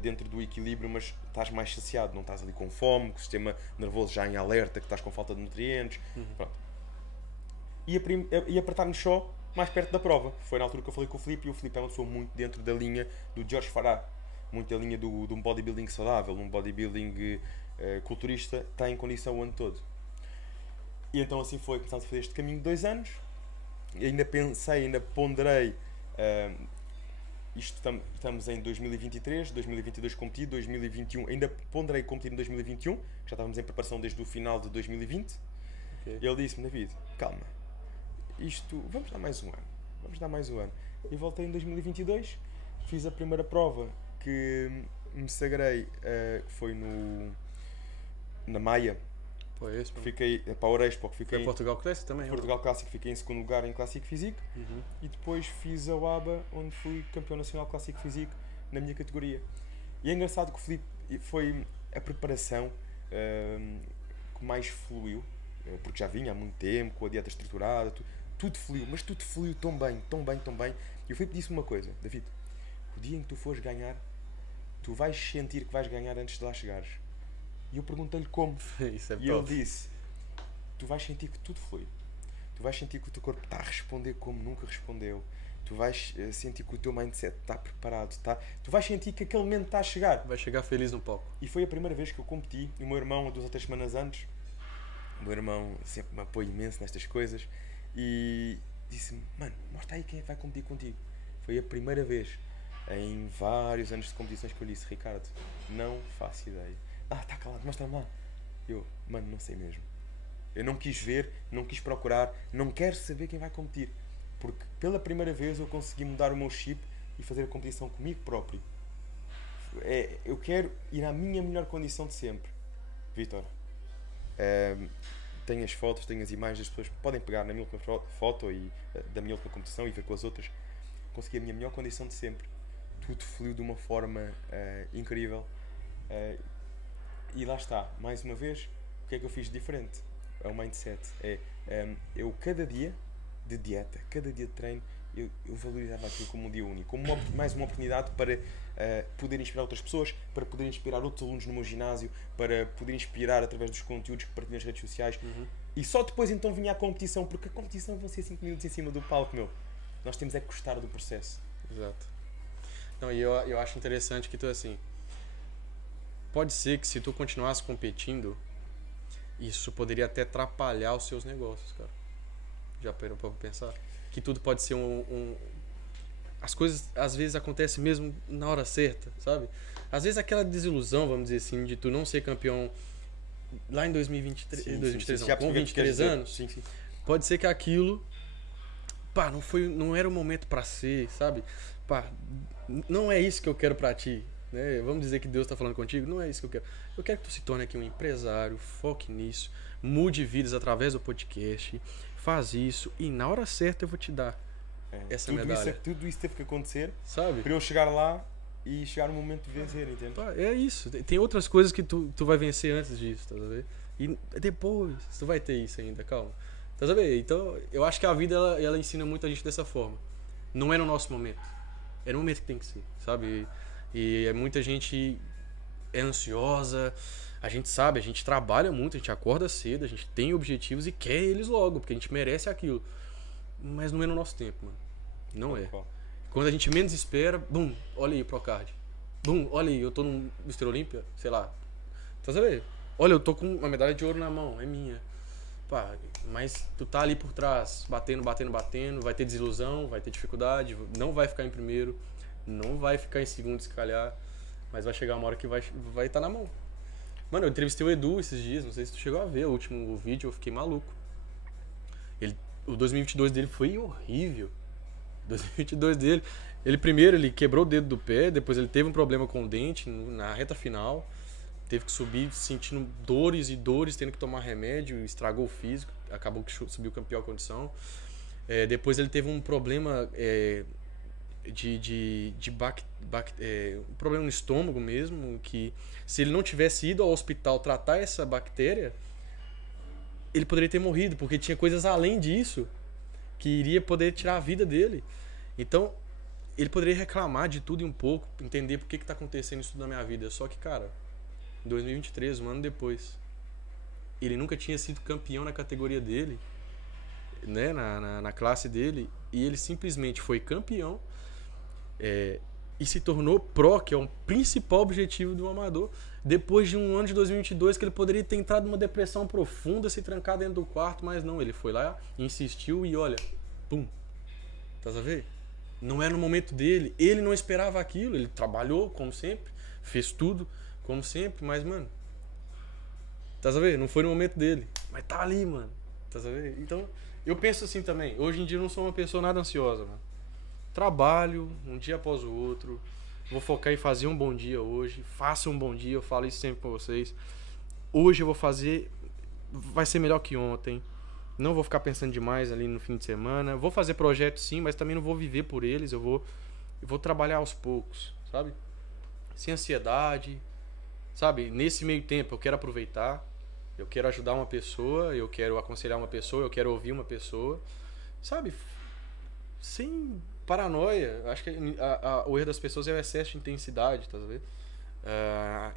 dentro do equilíbrio, mas estás mais saciado, não estás ali com fome, com o sistema nervoso já em alerta, que estás com falta de nutrientes. Pronto. E apertar-nos só mais perto da prova. Foi na altura que eu falei com o Filipe, e o Filipe é uma pessoa muito dentro da linha do Jorge Farah, muito da linha de um bodybuilding saudável, um bodybuilding culturista, está em condição o ano todo. E então assim foi, começámos a fazer este caminho de 2 anos, e ainda pensei, ainda ponderei, estamos em 2023, 2022 competi, 2021, ainda ponderei competir em 2021, já estávamos em preparação desde o final de 2020. Okay. E ele disse-me: David, calma, vamos dar mais um ano. E voltei em 2022, fiz a primeira prova que me sagrei, que foi na Maia. Foi esse? Fiquei para o Oreixpo, fiquei em Portugal Classic também. Portugal Classic, fiquei em segundo lugar em Classic Physique. E depois fiz a UABA, onde fui campeão nacional Classic Physique na minha categoria. E é engraçado que o Filipe foi a preparação que mais fluiu, porque já vinha há muito tempo, com a dieta estruturada, tudo fluiu, mas tudo fluiu tão bem. E o Filipe disse uma coisa: David, o dia em que tu fores ganhar, tu vais sentir que vais ganhar antes de lá chegares. E eu perguntei-lhe como. Isso é e ele disse: tu vais sentir que tudo flui. Tu vais sentir que o teu corpo está a responder como nunca respondeu. Tu vais sentir que o teu mindset está preparado. Tu vais sentir que aquele momento está a chegar. Vai chegar feliz no palco. E foi a primeira vez que eu competi. E o meu irmão, 2 ou 3 semanas antes, o meu irmão sempre me apoia imenso nestas coisas, e disse-me: mano, mostra aí quem é que vai competir contigo. Foi a primeira vez em vários anos de competições que eu disse: Ricardo, não faço ideia. Está calado, mostra-me lá. Eu: mano, não sei mesmo. Eu não quis ver, não quis procurar, não quero saber quem vai competir. Porque pela primeira vez eu consegui mudar o meu chip e fazer a competição comigo próprio. Eu quero ir à minha melhor condição de sempre. Vítor, tenho as fotos, tenho as imagens, as pessoas podem pegar na minha última foto e da minha última competição e ver com as outras. Consegui a minha melhor condição de sempre. Tudo fluiu de uma forma incrível. E lá está, mais uma vez, o que é que eu fiz de diferente? É o mindset. Eu cada dia de dieta, cada dia de treino, eu valorizava aquilo como um dia único, como mais uma oportunidade para poder inspirar outras pessoas, para poder inspirar outros alunos no meu ginásio, para poder inspirar através dos conteúdos que partilho nas redes sociais. E só depois então vinha a competição, porque a competição vão ser 5 minutos em cima do palco, meu. Nós temos é que gostar do processo. Exato. Não, e eu acho interessante que tu, assim, pode ser que se tu continuasse competindo, isso poderia até atrapalhar os seus negócios, cara. Já parou pra pensar? Que tudo pode ser as coisas às vezes acontecem mesmo na hora certa, sabe? Às vezes aquela desilusão, vamos dizer assim, de tu não ser campeão lá em 2023, Sim, 2023 sim, não, com 23 anos, sim. pode ser que aquilo, pá, não era o momento pra ser, sabe? Pá, não é isso que eu quero pra ti, né? Vamos dizer que Deus tá falando contigo, não é isso que eu quero. Eu quero que tu se torne aqui um empresário, foque nisso, mude vidas através do podcast, faz isso e na hora certa eu vou te dar essa medalha. Tudo isso teve que acontecer, sabe? Para eu chegar lá e chegar no momento de vencer, entende? Pá, é isso. Tem outras coisas que tu vai vencer antes disso, tá vendo? E depois tu vai ter isso ainda, calma. Tá vendo? Então, eu acho que a vida ela ensina muito a gente dessa forma. Não é no nosso momento. É no momento que tem que ser, sabe? E muita gente é ansiosa, a gente sabe, a gente trabalha muito, a gente acorda cedo, a gente tem objetivos e quer eles logo, porque a gente merece aquilo. Mas não é no nosso tempo, mano. Não é. Quando a gente menos espera, bum, olha aí o Procard. Bum, olha aí, eu tô no Mr. Olímpia, sei lá. Tá sabendo? Olha, eu tô com uma medalha de ouro na mão, é minha. Pá, mas tu tá ali por trás, batendo, vai ter desilusão, vai ter dificuldade, não vai ficar em primeiro, não vai ficar em segundo se calhar, mas vai chegar uma hora que vai tá na mão. Mano, eu entrevistei o Edu esses dias, não sei se tu chegou a ver o último vídeo, eu fiquei maluco. O 2022 dele foi horrível. O 2022 dele, ele quebrou o dedo do pé, depois ele teve um problema com o dente na reta final, teve que subir sentindo dores e dores, tendo que tomar remédio, estragou o físico, acabou que subiu com a pior condição. Depois ele teve um problema um problema no estômago mesmo, que se ele não tivesse ido ao hospital tratar essa bactéria, ele poderia ter morrido, porque tinha coisas além disso que iria poder tirar a vida dele. Então, ele poderia reclamar de tudo e um pouco, entender por que está acontecendo isso tudo na minha vida. Só que, cara, em 2023, um ano depois, ele nunca tinha sido campeão na categoria dele, né, na classe dele, e ele simplesmente foi campeão e se tornou pro, que é o principal objetivo do amador, depois de um ano de 2022 que ele poderia ter entrado numa depressão profunda, se trancar dentro do quarto, mas não, ele foi lá, insistiu e olha, pum, tá a ver? Não era no momento dele, ele não esperava aquilo, ele trabalhou como sempre, fez tudo como sempre, mas mano, tá a ver? Não foi no momento dele, mas tá ali, mano, tá a ver? Então, eu penso assim também, hoje em dia eu não sou uma pessoa nada ansiosa, mano. Trabalho um dia após o outro, vou focar em fazer um bom dia hoje, faça um bom dia, eu falo isso sempre pra vocês. Hoje eu vou fazer, vai ser melhor que ontem, não vou ficar pensando demais ali no fim de semana, vou fazer projetos sim, mas também não vou viver por eles, eu vou trabalhar aos poucos, sabe? Sem ansiedade, sabe? Nesse meio tempo eu quero aproveitar, eu quero ajudar uma pessoa, eu quero aconselhar uma pessoa, eu quero ouvir uma pessoa, sabe? Sem paranoia. Acho que o erro das pessoas é o excesso de intensidade, tá vendo?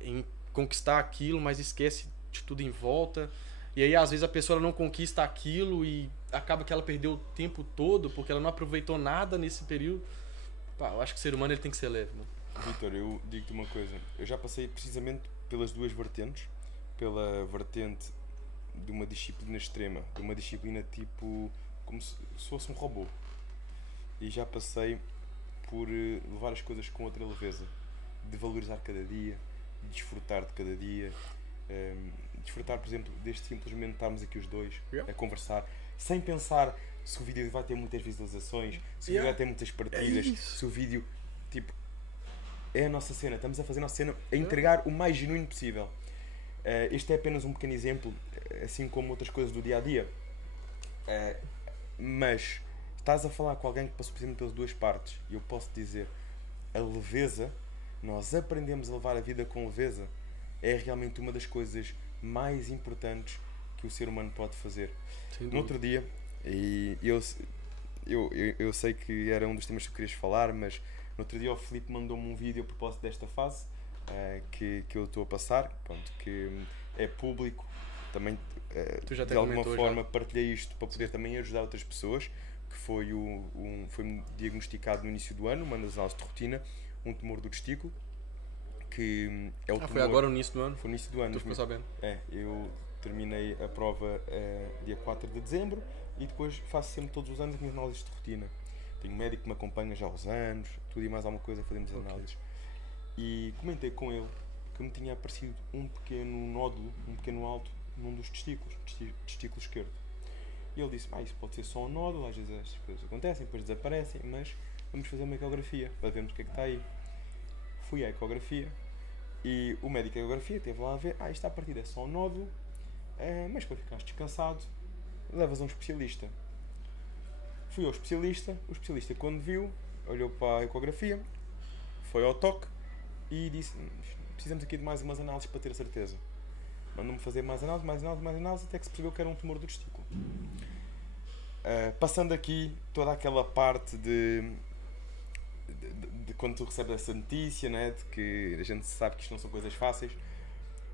Em conquistar aquilo, mas esquece de tudo em volta. E aí, às vezes, a pessoa não conquista aquilo e acaba que ela perdeu o tempo todo porque ela não aproveitou nada nesse período. Pá, eu acho que o ser humano ele tem que ser leve, mano. Vítor, eu digo-te uma coisa. Eu já passei precisamente pelas duas vertentes. Pela vertente de uma disciplina extrema, de uma disciplina tipo como se fosse um robô. E já passei por levar as coisas com outra leveza, de valorizar cada dia, de desfrutar de cada dia, desfrutar, por exemplo, deste simplesmente estarmos aqui os dois Yeah. a conversar, sem pensar se o vídeo vai ter muitas visualizações, se o vídeo Yeah. vai ter muitas partilhas, isso. se o vídeo, tipo, é a nossa cena, estamos a fazer a nossa cena, a entregar o mais genuíno possível. Este é apenas um pequeno exemplo, assim como outras coisas do dia-a-dia. Mas estás a falar com alguém que passou, por exemplo, pelas duas partes, e eu posso dizer, a leveza, nós aprendemos a levar a vida com leveza, é realmente uma das coisas mais importantes que o ser humano pode fazer. No outro dia, e eu sei que era um dos temas que tu querias falar, mas no outro dia o Filipe mandou-me um vídeo a propósito desta fase que eu estou a passar, pronto, que é público, também Tu já de alguma comentou, forma já. partilhei isto para poder também ajudar outras pessoas, que foi diagnosticado no início do ano, uma análise de rotina, um tumor do testículo, que é o tumor... Foi agora no início do ano? Foi no início do ano. Tu ficou sabendo? Eu terminei a prova dia 4 de dezembro e depois faço sempre todos os anos as minhas análises de rotina. Tenho um médico que me acompanha já há uns anos, tudo e mais alguma coisa fazemos análises. E comentei com ele que me tinha aparecido um pequeno nódulo, um pequeno alto, num dos testículo esquerdo. E ele disse, isso pode ser só um nódulo, às vezes estas coisas acontecem, depois desaparecem, mas vamos fazer uma ecografia para vermos o que é que está aí. Fui à ecografia e o médico da ecografia esteve lá a ver, isto à partida é só um nódulo, mas para ficares descansado, levas a um especialista. Fui ao especialista, o especialista quando viu, olhou para a ecografia, foi ao toque e disse, precisamos aqui de mais umas análises para ter a certeza. Mandou-me fazer mais análises, até que se percebeu que era um tumor do testículo. Passando aqui toda aquela parte de quando tu recebes essa notícia, né, de que a gente sabe que isto não são coisas fáceis,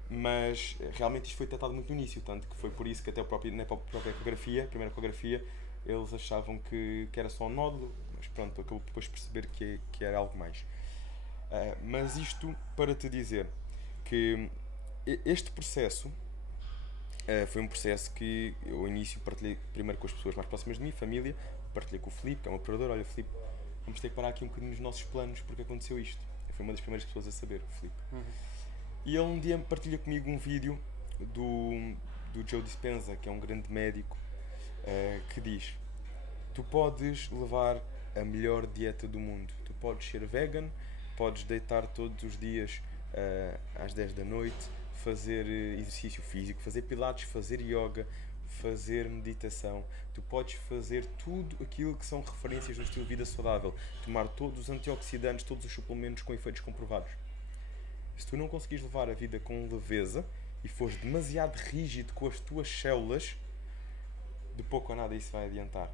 mas realmente isto foi tratado muito no início, tanto que foi por isso que até na própria ecografia, a primeira ecografia, eles achavam que era só um nódulo, mas pronto, acabou depois de perceber que era algo mais. Mas isto para te dizer que este processo foi um processo que eu ao início partilhei primeiro com as pessoas mais próximas de mim, família, partilhei com o Filipe, que é um operador. Olha, Filipe, vamos ter que parar aqui um bocadinho nos nossos planos porque aconteceu isto. Foi uma das primeiras pessoas a saber, o Filipe. E ele um dia partilha comigo um vídeo do Joe Dispenza, que é um grande médico, que diz: tu podes levar a melhor dieta do mundo, tu podes ser vegan, podes deitar todos os dias às 10 da noite, fazer exercício físico, fazer pilates, fazer yoga, fazer meditação, tu podes fazer tudo aquilo que são referências do estilo de vida saudável, tomar todos os antioxidantes, todos os suplementos com efeitos comprovados. Se tu não conseguires levar a vida com leveza e fores demasiado rígido com as tuas células, de pouco a nada isso vai adiantar.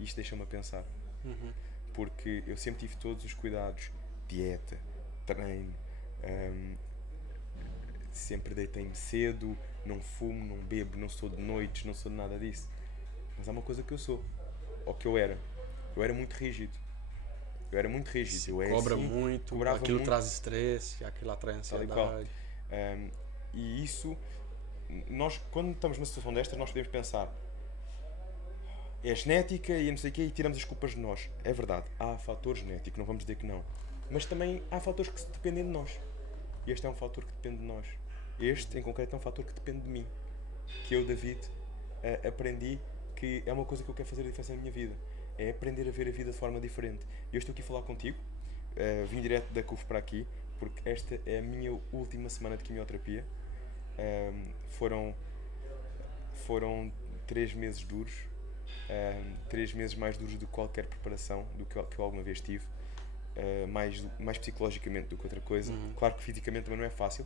Isto deixa-me a pensar. Porque eu sempre tive todos os cuidados, dieta, treino, sempre deitei-me cedo, não fumo, não bebo, não sou de noites, não sou de nada disso. Mas há uma coisa que eu sou, ou que eu era muito rígido. Cobra assim, muito, cobrava aquilo muito, traz estresse, aquilo atrai ansiedade. E isso, nós quando estamos numa situação destas, nós podemos pensar, é genética e não sei o quê, e tiramos as culpas de nós. É verdade, há fator genético, não vamos dizer que não. Mas também há fatores que dependem de nós. E este é um fator que depende de nós. Este, em concreto, é um fator que depende de mim. Que eu, David, aprendi que é uma coisa que eu quero fazer a diferença na minha vida. É aprender a ver a vida de forma diferente. E eu estou aqui a falar contigo. Vim direto da CUF para aqui, porque esta é a minha última semana de quimioterapia. Foram 3 meses duros. 3 meses mais duros do que qualquer preparação do que eu alguma vez tive. Mais psicologicamente do que outra coisa. Claro que fisicamente também não é fácil,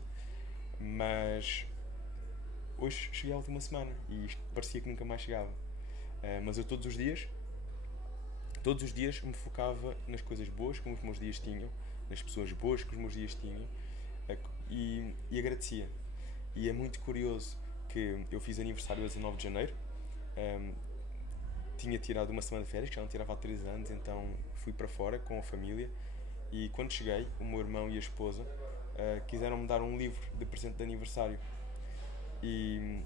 mas hoje cheguei à última semana e isto parecia que nunca mais chegava. Mas eu todos os dias me focava nas coisas boas que os meus dias tinham, nas pessoas boas que os meus dias tinham, e agradecia. E é muito curioso que eu fiz aniversário a 19 de janeiro, tinha tirado uma semana de férias, que já não tirava há 3 anos, então fui para fora com a família, e quando cheguei, o meu irmão e a esposa quiseram-me dar um livro de presente de aniversário, e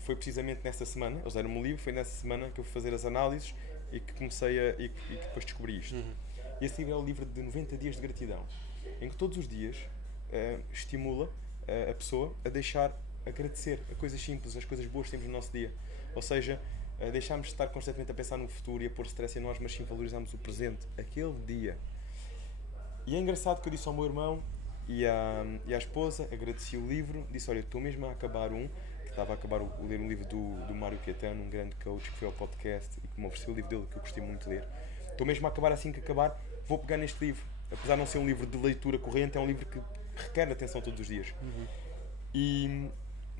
foi precisamente nessa semana, eles deram-me um livro, foi nessa semana que eu fui fazer as análises e que comecei e que depois descobri isto. E esse livro é o livro de 90 dias de gratidão, em que todos os dias estimula a pessoa a deixar agradecer a coisas simples, as coisas boas que temos no nosso dia. Ou seja, deixámos de estar constantemente a pensar no futuro e a pôr stress em nós, mas sim valorizamos o presente, aquele dia. E é engraçado que eu disse ao meu irmão e à esposa, agradeci o livro, disse, olha, estou mesmo a acabar que estava a acabar ler um livro do Mário Caetano, um grande coach que foi ao podcast e que me ofereceu o livro dele, que eu gostei muito de ler. Estou mesmo a acabar, assim que acabar, vou pegar neste livro. Apesar de não ser um livro de leitura corrente, é um livro que requer atenção todos os dias. E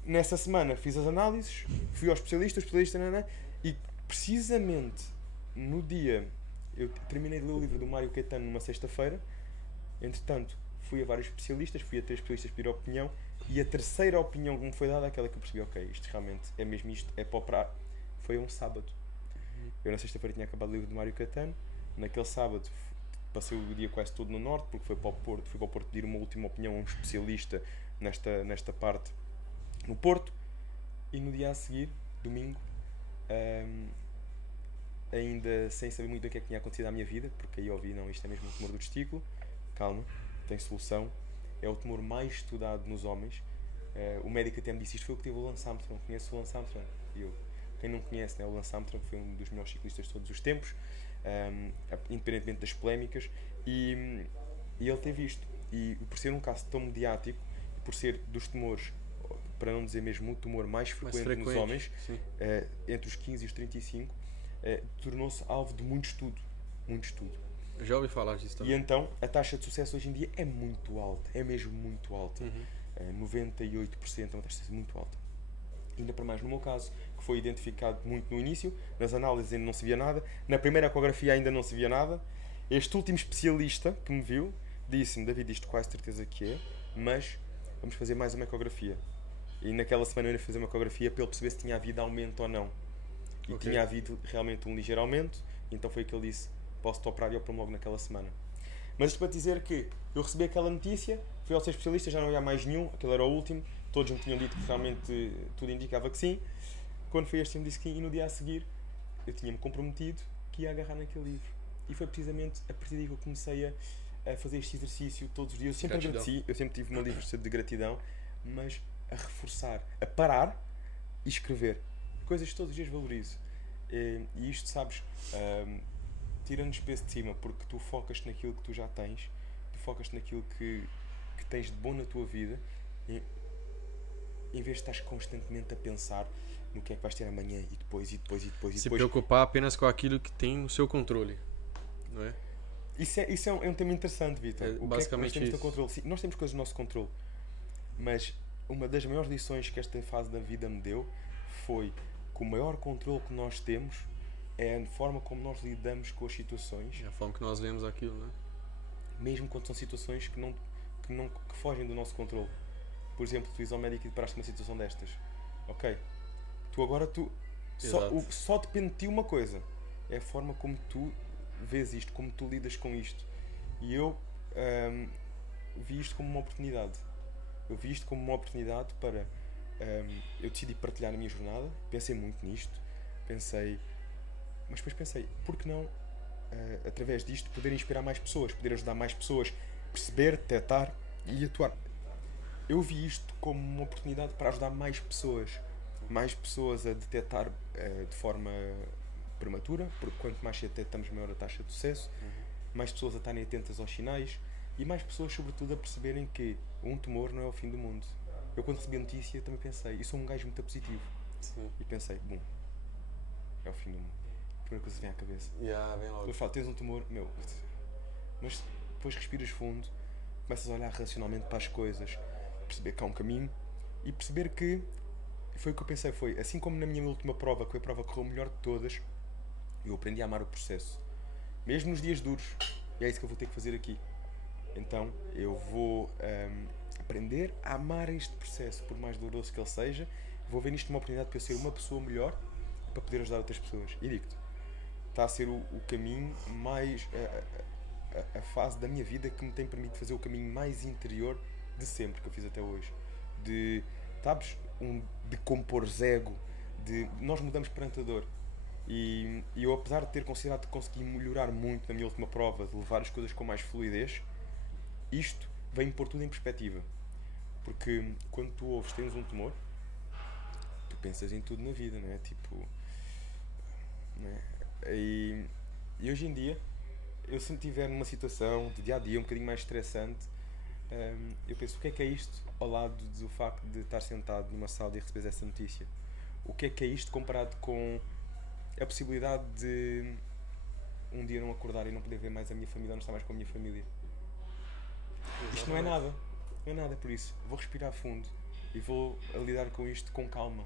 nessa semana fiz as análises, fui ao especialista, e precisamente no dia, eu terminei de ler o livro do Mário Caetano numa sexta-feira, entretanto fui a vários especialistas, fui a 3 especialistas pedir opinião, e a terceira opinião que me foi dada, aquela que eu percebi, ok, isto realmente é mesmo isto, é para operar, foi um sábado. Eu na sexta-feira tinha acabado o livro do Mário Caetano, naquele sábado passei o dia quase todo no norte, porque fui para o Porto pedir uma última opinião a um especialista nesta parte no Porto, e no dia a seguir, domingo, ainda sem saber muito bem o que é que tinha acontecido à minha vida, porque aí ouvi, não, isto é mesmo um tumor do testículo, calma, tem solução, é o tumor mais estudado nos homens. O médico até me disse, isto foi o que teve o Lance Armstrong, conhece o Lance Armstrong? E eu, quem não conhece, né, o Lance Armstrong foi um dos melhores ciclistas de todos os tempos, independentemente das polémicas, e ele teve isto, e por ser um caso tão mediático, por ser dos tumores, para não dizer mesmo o tumor mais frequente nos homens, entre os 15 e os 35, tornou-se alvo de muito estudo. Já ouvi falar disso também. E então a taxa de sucesso hoje em dia é muito alta, é mesmo muito alta. 98% é uma taxa muito alta. Ainda para mais no meu caso, que foi identificado muito no início, nas análises ainda não se via nada, na primeira ecografia ainda não se via nada. Este último especialista que me viu disse-me, David, isto quase certeza que é, mas vamos fazer mais uma ecografia. E naquela semana eu ia fazer uma ecografia para ele perceber se tinha havido aumento ou não. E tinha havido realmente um ligeiro aumento, então foi que ele disse, posso-te operar, e eu promovo naquela semana. Mas isto para dizer que eu recebi aquela notícia, fui ao ser especialista, já não havia mais nenhum, aquele era o último, todos me tinham dito que realmente tudo indicava que sim. Quando foi este, me disse que sim, e no dia a seguir eu tinha-me comprometido que ia agarrar naquele livro. E foi precisamente a partir daí que eu comecei a fazer este exercício todos os dias. Eu sempre agradeci, eu sempre tive uma livre de gratidão, mas a reforçar, a parar e escrever. Coisas que todos os dias valorizo. E isto, sabes, tira-nos peso de cima, porque tu focas-te naquilo que tu já tens, tu focas-te naquilo que tens de bom na tua vida, e, em vez de estás constantemente a pensar no que é que vais ter amanhã e depois. Se preocupar apenas com aquilo que tem o seu controle, não é? Isso é um tema interessante, Vitor. Basicamente o que é que nós temos no controle? Sim, nós temos coisas no nosso controle, mas uma das maiores lições que esta fase da vida me deu foi que o maior controle que nós temos é a forma como nós lidamos com as situações. É a forma que nós vemos aquilo, não é? Mesmo quando são situações que fogem do nosso controle. Por exemplo, tu ires ao médico e deparaste uma situação destas. Ok, só depende de ti uma coisa, é a forma como tu vês isto, como tu lidas com isto. E eu vi isto como uma oportunidade. Eu vi isto como uma oportunidade para... eu decidi partilhar a minha jornada, pensei muito nisto, mas depois pensei, por que não, através disto, poder inspirar mais pessoas, poder ajudar mais pessoas, perceber, detectar e atuar. Eu vi isto como uma oportunidade para ajudar mais pessoas a detectar de forma prematura, porque quanto mais detectamos, maior a taxa de sucesso, mais pessoas a estarem atentas aos sinais e mais pessoas, sobretudo, a perceberem que um tumor não é o fim do mundo. Eu, quando recebi a notícia, também pensei, eu sou um gajo muito positivo. Sim. E pensei, bom, é o fim do mundo. A primeira coisa que vem à cabeça. Vem logo. Depois falo, tens um tumor, mas depois respiras fundo, começas a olhar racionalmente para as coisas, perceber que há um caminho e perceber que foi o que eu pensei, foi assim como na minha última prova, que foi a prova que correu melhor de todas, eu aprendi a amar o processo, mesmo nos dias duros, e é isso que eu vou ter que fazer aqui. Então eu vou aprender a amar este processo, por mais doloroso que ele seja. Vou ver nisto uma oportunidade para eu ser uma pessoa melhor, para poder ajudar outras pessoas. E digo-te, está a ser o caminho mais a fase da minha vida que me tem permitido fazer o caminho mais interior de sempre que eu fiz até hoje, de, sabes, de compor ego, de nós mudamos perante a dor. E eu, apesar de ter considerado que consegui melhorar muito na minha última prova, de levar as coisas com mais fluidez, isto vem-me pôr tudo em perspectiva. Porque quando tu ouves, tens um tumor, pensas em tudo na vida, não é? Tipo, não é? E hoje em dia, eu se me estiver numa situação de dia a dia um bocadinho mais estressante, eu penso, o que é isto ao lado do facto de estar sentado numa sala e receber essa notícia? O que é isto comparado com a possibilidade de um dia não acordar e não poder ver mais a minha família, ou não estar mais com a minha família? Isto não é nada, não é nada. Por isso, vou respirar fundo e vou lidar com isto com calma.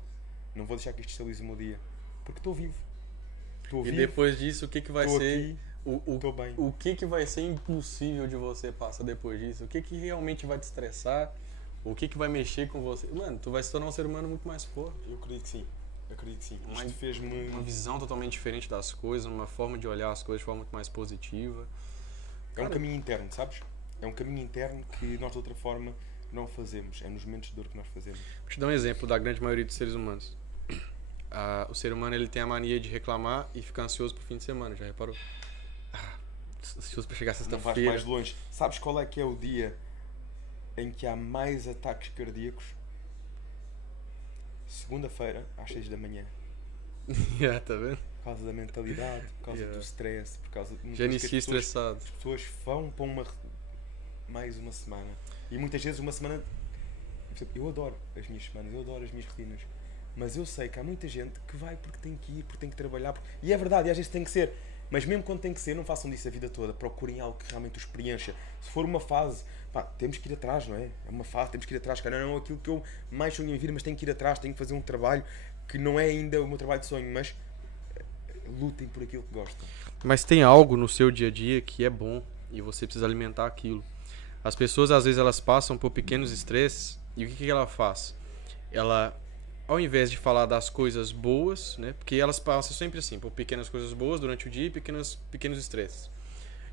Não vou deixar que isto estabilize o meu dia, porque estou vivo. E depois disso, o que vai ser... Estou bem. O que vai ser impossível de você passar depois disso? O que realmente vai te estressar? O que vai mexer com você? Mano, tu vai se tornar um ser humano muito mais forte. Eu acredito que sim. Isto fez-me... Uma visão totalmente diferente das coisas, uma forma de olhar as coisas de forma muito mais positiva. É um caminho interno, sabes? É um caminho interno que nós de outra forma não fazemos. É nos momentos de dor que nós fazemos. Vou te dar um exemplo da grande maioria dos seres humanos. O ser humano ele tem a mania de reclamar e ficar ansioso pro fim de semana, já reparou? Ansioso para chegar sexta-feira. Não vais mais longe. Sabes qual é que é o dia em que há mais ataques cardíacos? Segunda-feira, às 6 da manhã. Tá vendo? Por causa da mentalidade, por causa do stress, por causa de... Já inicia estressado. As pessoas vão para mais uma semana. E muitas vezes uma semana... Eu adoro as minhas semanas, eu adoro as minhas rotinas. Mas eu sei que há muita gente que vai porque tem que ir, porque tem que trabalhar. E é verdade, e às vezes tem que ser. Mas mesmo quando tem que ser, não façam disso a vida toda. Procurem algo que realmente os preencha. Se for uma fase, temos que ir atrás, não é? É uma fase, temos que ir atrás. Cara, não é aquilo que eu mais sonho em vir, mas tenho que ir atrás, tenho que fazer um trabalho que não é ainda o meu trabalho de sonho, mas lutem por aquilo que gostam. Mas tem algo no seu dia a dia que é bom e você precisa alimentar aquilo. As pessoas, às vezes, elas passam por pequenos estresses e o que ela faz? Ela... Ao invés de falar das coisas boas, né? Porque elas passam sempre assim, por pequenas coisas boas durante o dia e pequenos estresses.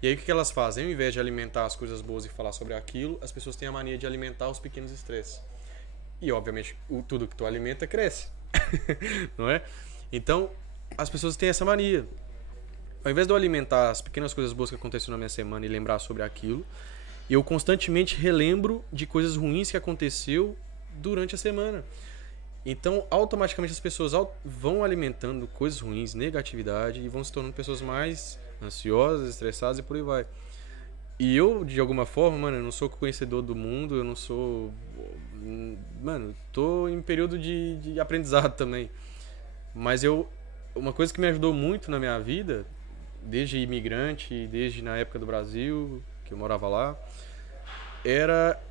E aí o que elas fazem? Ao invés de alimentar as coisas boas e falar sobre aquilo, as pessoas têm a mania de alimentar os pequenos estresses. E obviamente tudo que tu alimenta cresce. Não é? Então as pessoas têm essa mania. Ao invés de eu alimentar as pequenas coisas boas que aconteceram na minha semana e lembrar sobre aquilo, eu constantemente relembro de coisas ruins que aconteceu durante a semana. Então, automaticamente as pessoas vão alimentando coisas ruins, negatividade, e vão se tornando pessoas mais ansiosas, estressadas e por aí vai. E eu, de alguma forma, mano, eu não sou conhecedor do mundo, eu não sou... Mano, tô em período de aprendizado também. Mas uma coisa que me ajudou muito na minha vida, desde imigrante, desde na época do Brasil, que eu morava lá, era...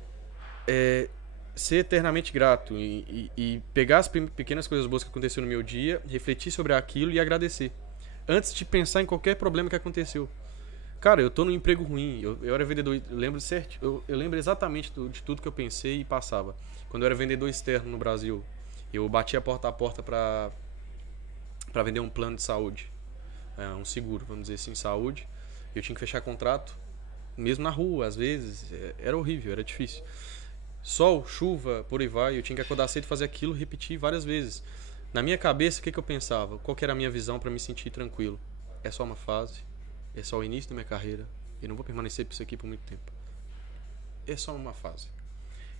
ser eternamente grato e pegar as pequenas coisas boas que aconteceram no meu dia, refletir sobre aquilo e agradecer antes de pensar em qualquer problema que aconteceu. Cara, eu tô num emprego ruim, eu era vendedor, eu lembro exatamente de tudo que eu pensei e passava. Quando eu era vendedor externo no Brasil, eu batia porta a porta para vender um plano de saúde, um seguro, vamos dizer assim, saúde. Eu tinha que fechar contrato mesmo na rua, às vezes, era horrível, era difícil. Sol, chuva, por aí vai, eu tinha que acordar cedo e fazer aquilo, repetir várias vezes. Na minha cabeça, o que eu pensava? Qual que era a minha visão para me sentir tranquilo? É só uma fase, é só o início da minha carreira, eu não vou permanecer por isso aqui por muito tempo. É só uma fase.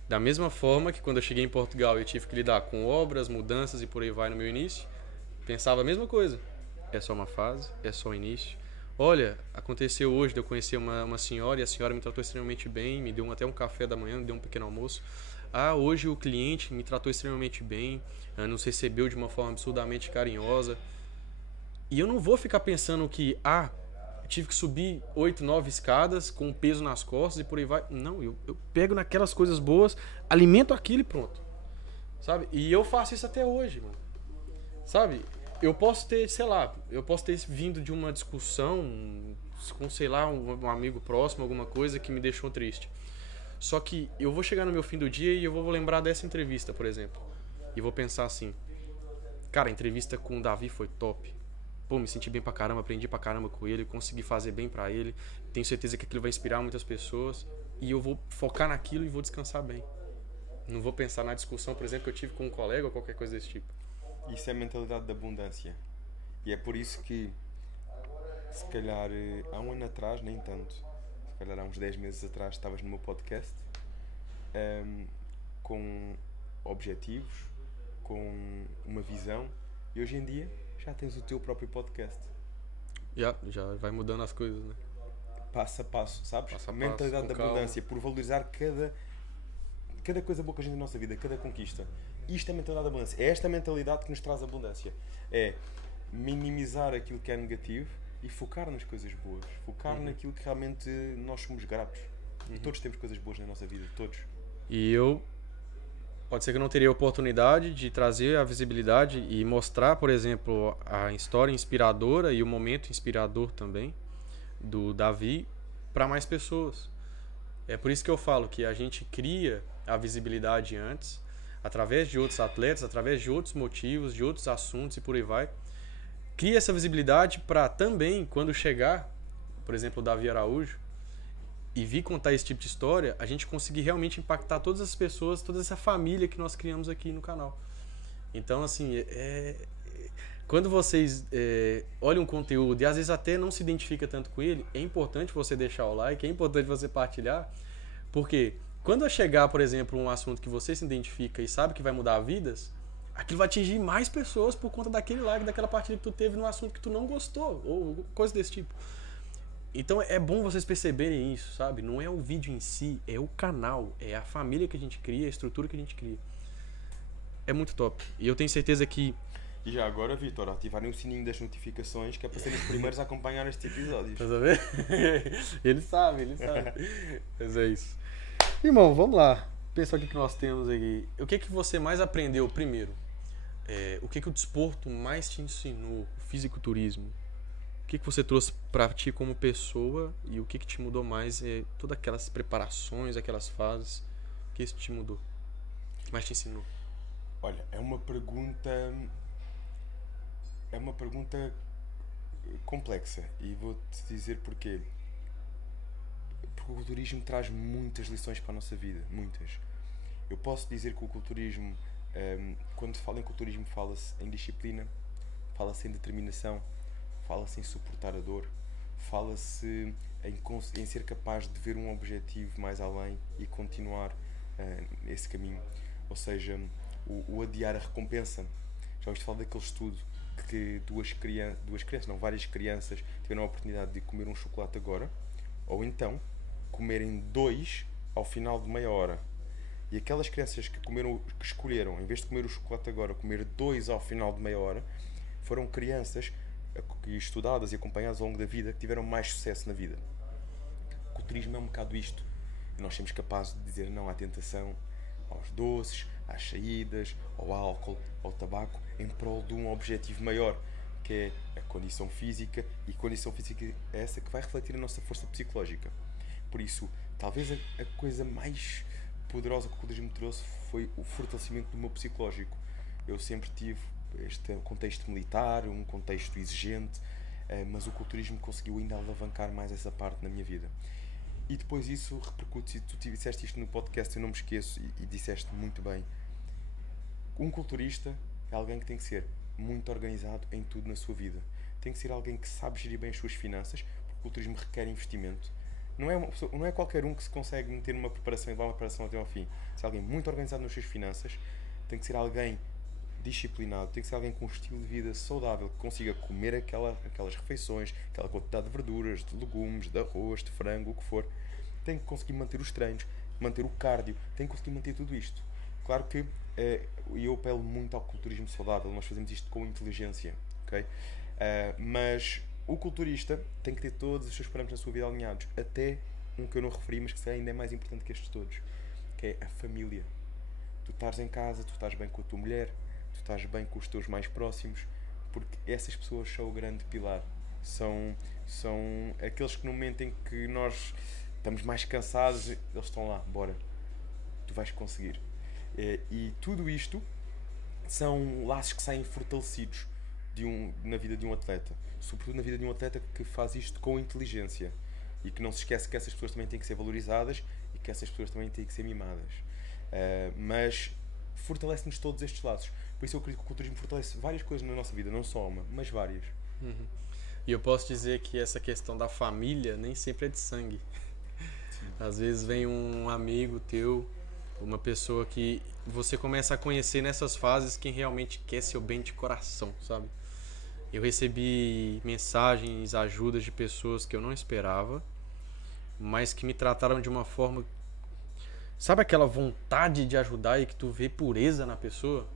Da mesma forma que quando eu cheguei em Portugal eu tive que lidar com obras, mudanças e por aí vai no meu início, pensava a mesma coisa. É só uma fase, é só o início. Olha, aconteceu hoje de eu conhecer uma senhora e a senhora me tratou extremamente bem, me deu até um café da manhã, me deu um pequeno almoço. Hoje o cliente me tratou extremamente bem, nos recebeu de uma forma absurdamente carinhosa. E eu não vou ficar pensando que, eu tive que subir 8, 9 escadas com um peso nas costas e por aí vai. Não, eu pego naquelas coisas boas, alimento aquilo e pronto. Sabe? E eu faço isso até hoje, mano. Sabe? Eu posso ter vindo de uma discussão com, sei lá, um amigo próximo, alguma coisa que me deixou triste. Só que eu vou chegar no meu fim do dia e eu vou lembrar dessa entrevista, por exemplo. E vou pensar assim, cara, a entrevista com o Davi foi top. Pô, me senti bem pra caramba, aprendi pra caramba com ele, consegui fazer bem pra ele. Tenho certeza que aquilo vai inspirar muitas pessoas. E eu vou focar naquilo e vou descansar bem. Não vou pensar na discussão, por exemplo, que eu tive com um colega ou qualquer coisa desse tipo. Isso é a mentalidade da abundância. E é por isso que, se calhar, há um ano atrás, nem tanto, se calhar há uns 10 meses atrás, estavas no meu podcast com objetivos, com uma visão, e hoje em dia já tens o teu próprio podcast. Já vai mudando as coisas, né? Passo a passo, sabes? Passo a A mentalidade passo, da com abundância, por valorizar cada coisa boa que a gente tem na nossa vida, cada conquista. Isto é a mentalidade da abundância. É esta mentalidade que nos traz abundância. É minimizar aquilo que é negativo e focar nas coisas boas. Focar naquilo que realmente nós somos gratos. E todos temos coisas boas na nossa vida, todos. E pode ser que eu não teria a oportunidade de trazer a visibilidade e mostrar, por exemplo, a história inspiradora e o momento inspirador também do Davi para mais pessoas. É por isso que eu falo que a gente cria a visibilidade antes, através de outros atletas, através de outros motivos, de outros assuntos e por aí vai. Cria essa visibilidade para também, quando chegar, por exemplo, o Davi Araújo, e vir contar esse tipo de história, a gente conseguir realmente impactar todas as pessoas, toda essa família que nós criamos aqui no canal. Então, assim, quando vocês olham um conteúdo e às vezes até não se identifica tanto com ele, é importante você deixar o like, é importante você partilhar, porque quando chegar, por exemplo, um assunto que você se identifica e sabe que vai mudar vidas, aquilo vai atingir mais pessoas por conta daquele like, daquela partilha que tu teve num assunto que tu não gostou, ou coisa desse tipo. Então é bom vocês perceberem isso, sabe? Não é o vídeo em si, é o canal, é a família que a gente cria, a estrutura que a gente cria. É muito top. E eu tenho certeza que... E já agora, Vitor, ativarem o sininho das notificações, que é para serem os primeiros a acompanhar estes episódios. Tá sabendo? Ele sabe. Mas é isso. Irmão, vamos lá. Pensar o que nós temos aqui. O que você mais aprendeu primeiro? O que o desporto mais te ensinou? O fisiculturismo? O que você trouxe para ti como pessoa e o que te mudou mais? Todas aquelas preparações, aquelas fases. O que isso te mudou? O que mais te ensinou? Olha, é uma pergunta complexa e vou-te dizer porquê. Porque o culturismo traz muitas lições para a nossa vida, muitas. Eu posso dizer que o culturismo, quando se fala em culturismo, fala-se em disciplina, fala-se em determinação, fala-se em suportar a dor, fala-se em ser capaz de ver um objetivo mais além e continuar esse caminho. Ou seja, o adiar a recompensa. Já ouviste falar daquele estudo que várias crianças tiveram a oportunidade de comer um chocolate agora, ou então comerem 2 ao final de meia hora. E aquelas crianças que escolheram, em vez de comer o chocolate agora, comer 2 ao final de meia hora, foram crianças estudadas e acompanhadas ao longo da vida que tiveram mais sucesso na vida. O culturismo é um bocado isto. E nós somos capazes de dizer não à tentação, aos doces, às saídas, ao álcool, ao tabaco, em prol de um objetivo maior, que é a condição física, e a condição física é essa que vai refletir a nossa força psicológica. Por isso, talvez a coisa mais poderosa que o culturismo trouxe foi o fortalecimento do meu psicológico. Eu sempre tive este contexto militar, um contexto exigente, mas o culturismo conseguiu ainda alavancar mais essa parte na minha vida. E depois isso repercute, tu disseste isto no podcast, eu não me esqueço, e disseste muito bem. Um culturista é alguém que tem que ser muito organizado em tudo na sua vida. Tem que ser alguém que sabe gerir bem as suas finanças, porque o culturismo requer investimento. Não é qualquer um que se consegue meter numa preparação e levar uma preparação até ao fim. Tem que ser alguém muito organizado nas suas finanças, tem que ser alguém disciplinado, tem que ser alguém com um estilo de vida saudável, que consiga comer aquelas refeições, aquela quantidade de verduras, de legumes, de arroz, de frango, o que for. Tem que conseguir manter os treinos, manter o cardio, tem que conseguir manter tudo isto. Claro que eu apelo muito ao culturismo saudável, nós fazemos isto com inteligência, ok? Mas o culturista tem que ter todos os seus parâmetros na sua vida alinhados, até um que eu não referi, mas que ainda é mais importante que estes todos, que é a família. Tu estás em casa, tu estás bem com a tua mulher, tu estás bem com os teus mais próximos, porque essas pessoas são o grande pilar. São aqueles que no momento em que nós estamos mais cansados, eles estão lá, bora, tu vais conseguir. E tudo isto são laços que saem fortalecidos na vida de um atleta, sobretudo na vida de um atleta que faz isto com inteligência e que não se esquece que essas pessoas também têm que ser valorizadas e que essas pessoas também têm que ser mimadas. Mas fortalece-nos todos estes laços. Por isso eu acredito que o culturismo fortalece várias coisas na nossa vida, não só uma, mas várias. Uhum. E eu posso dizer que essa questão da família nem sempre é de sangue. Sim. Às vezes vem um amigo teu, uma pessoa que você começa a conhecer nessas fases quem realmente quer seu bem de coração, sabe? Eu recebi mensagens, ajudas de pessoas que eu não esperava, mas que me trataram de uma forma... Sabe aquela vontade de ajudar e que tu vê pureza na pessoa?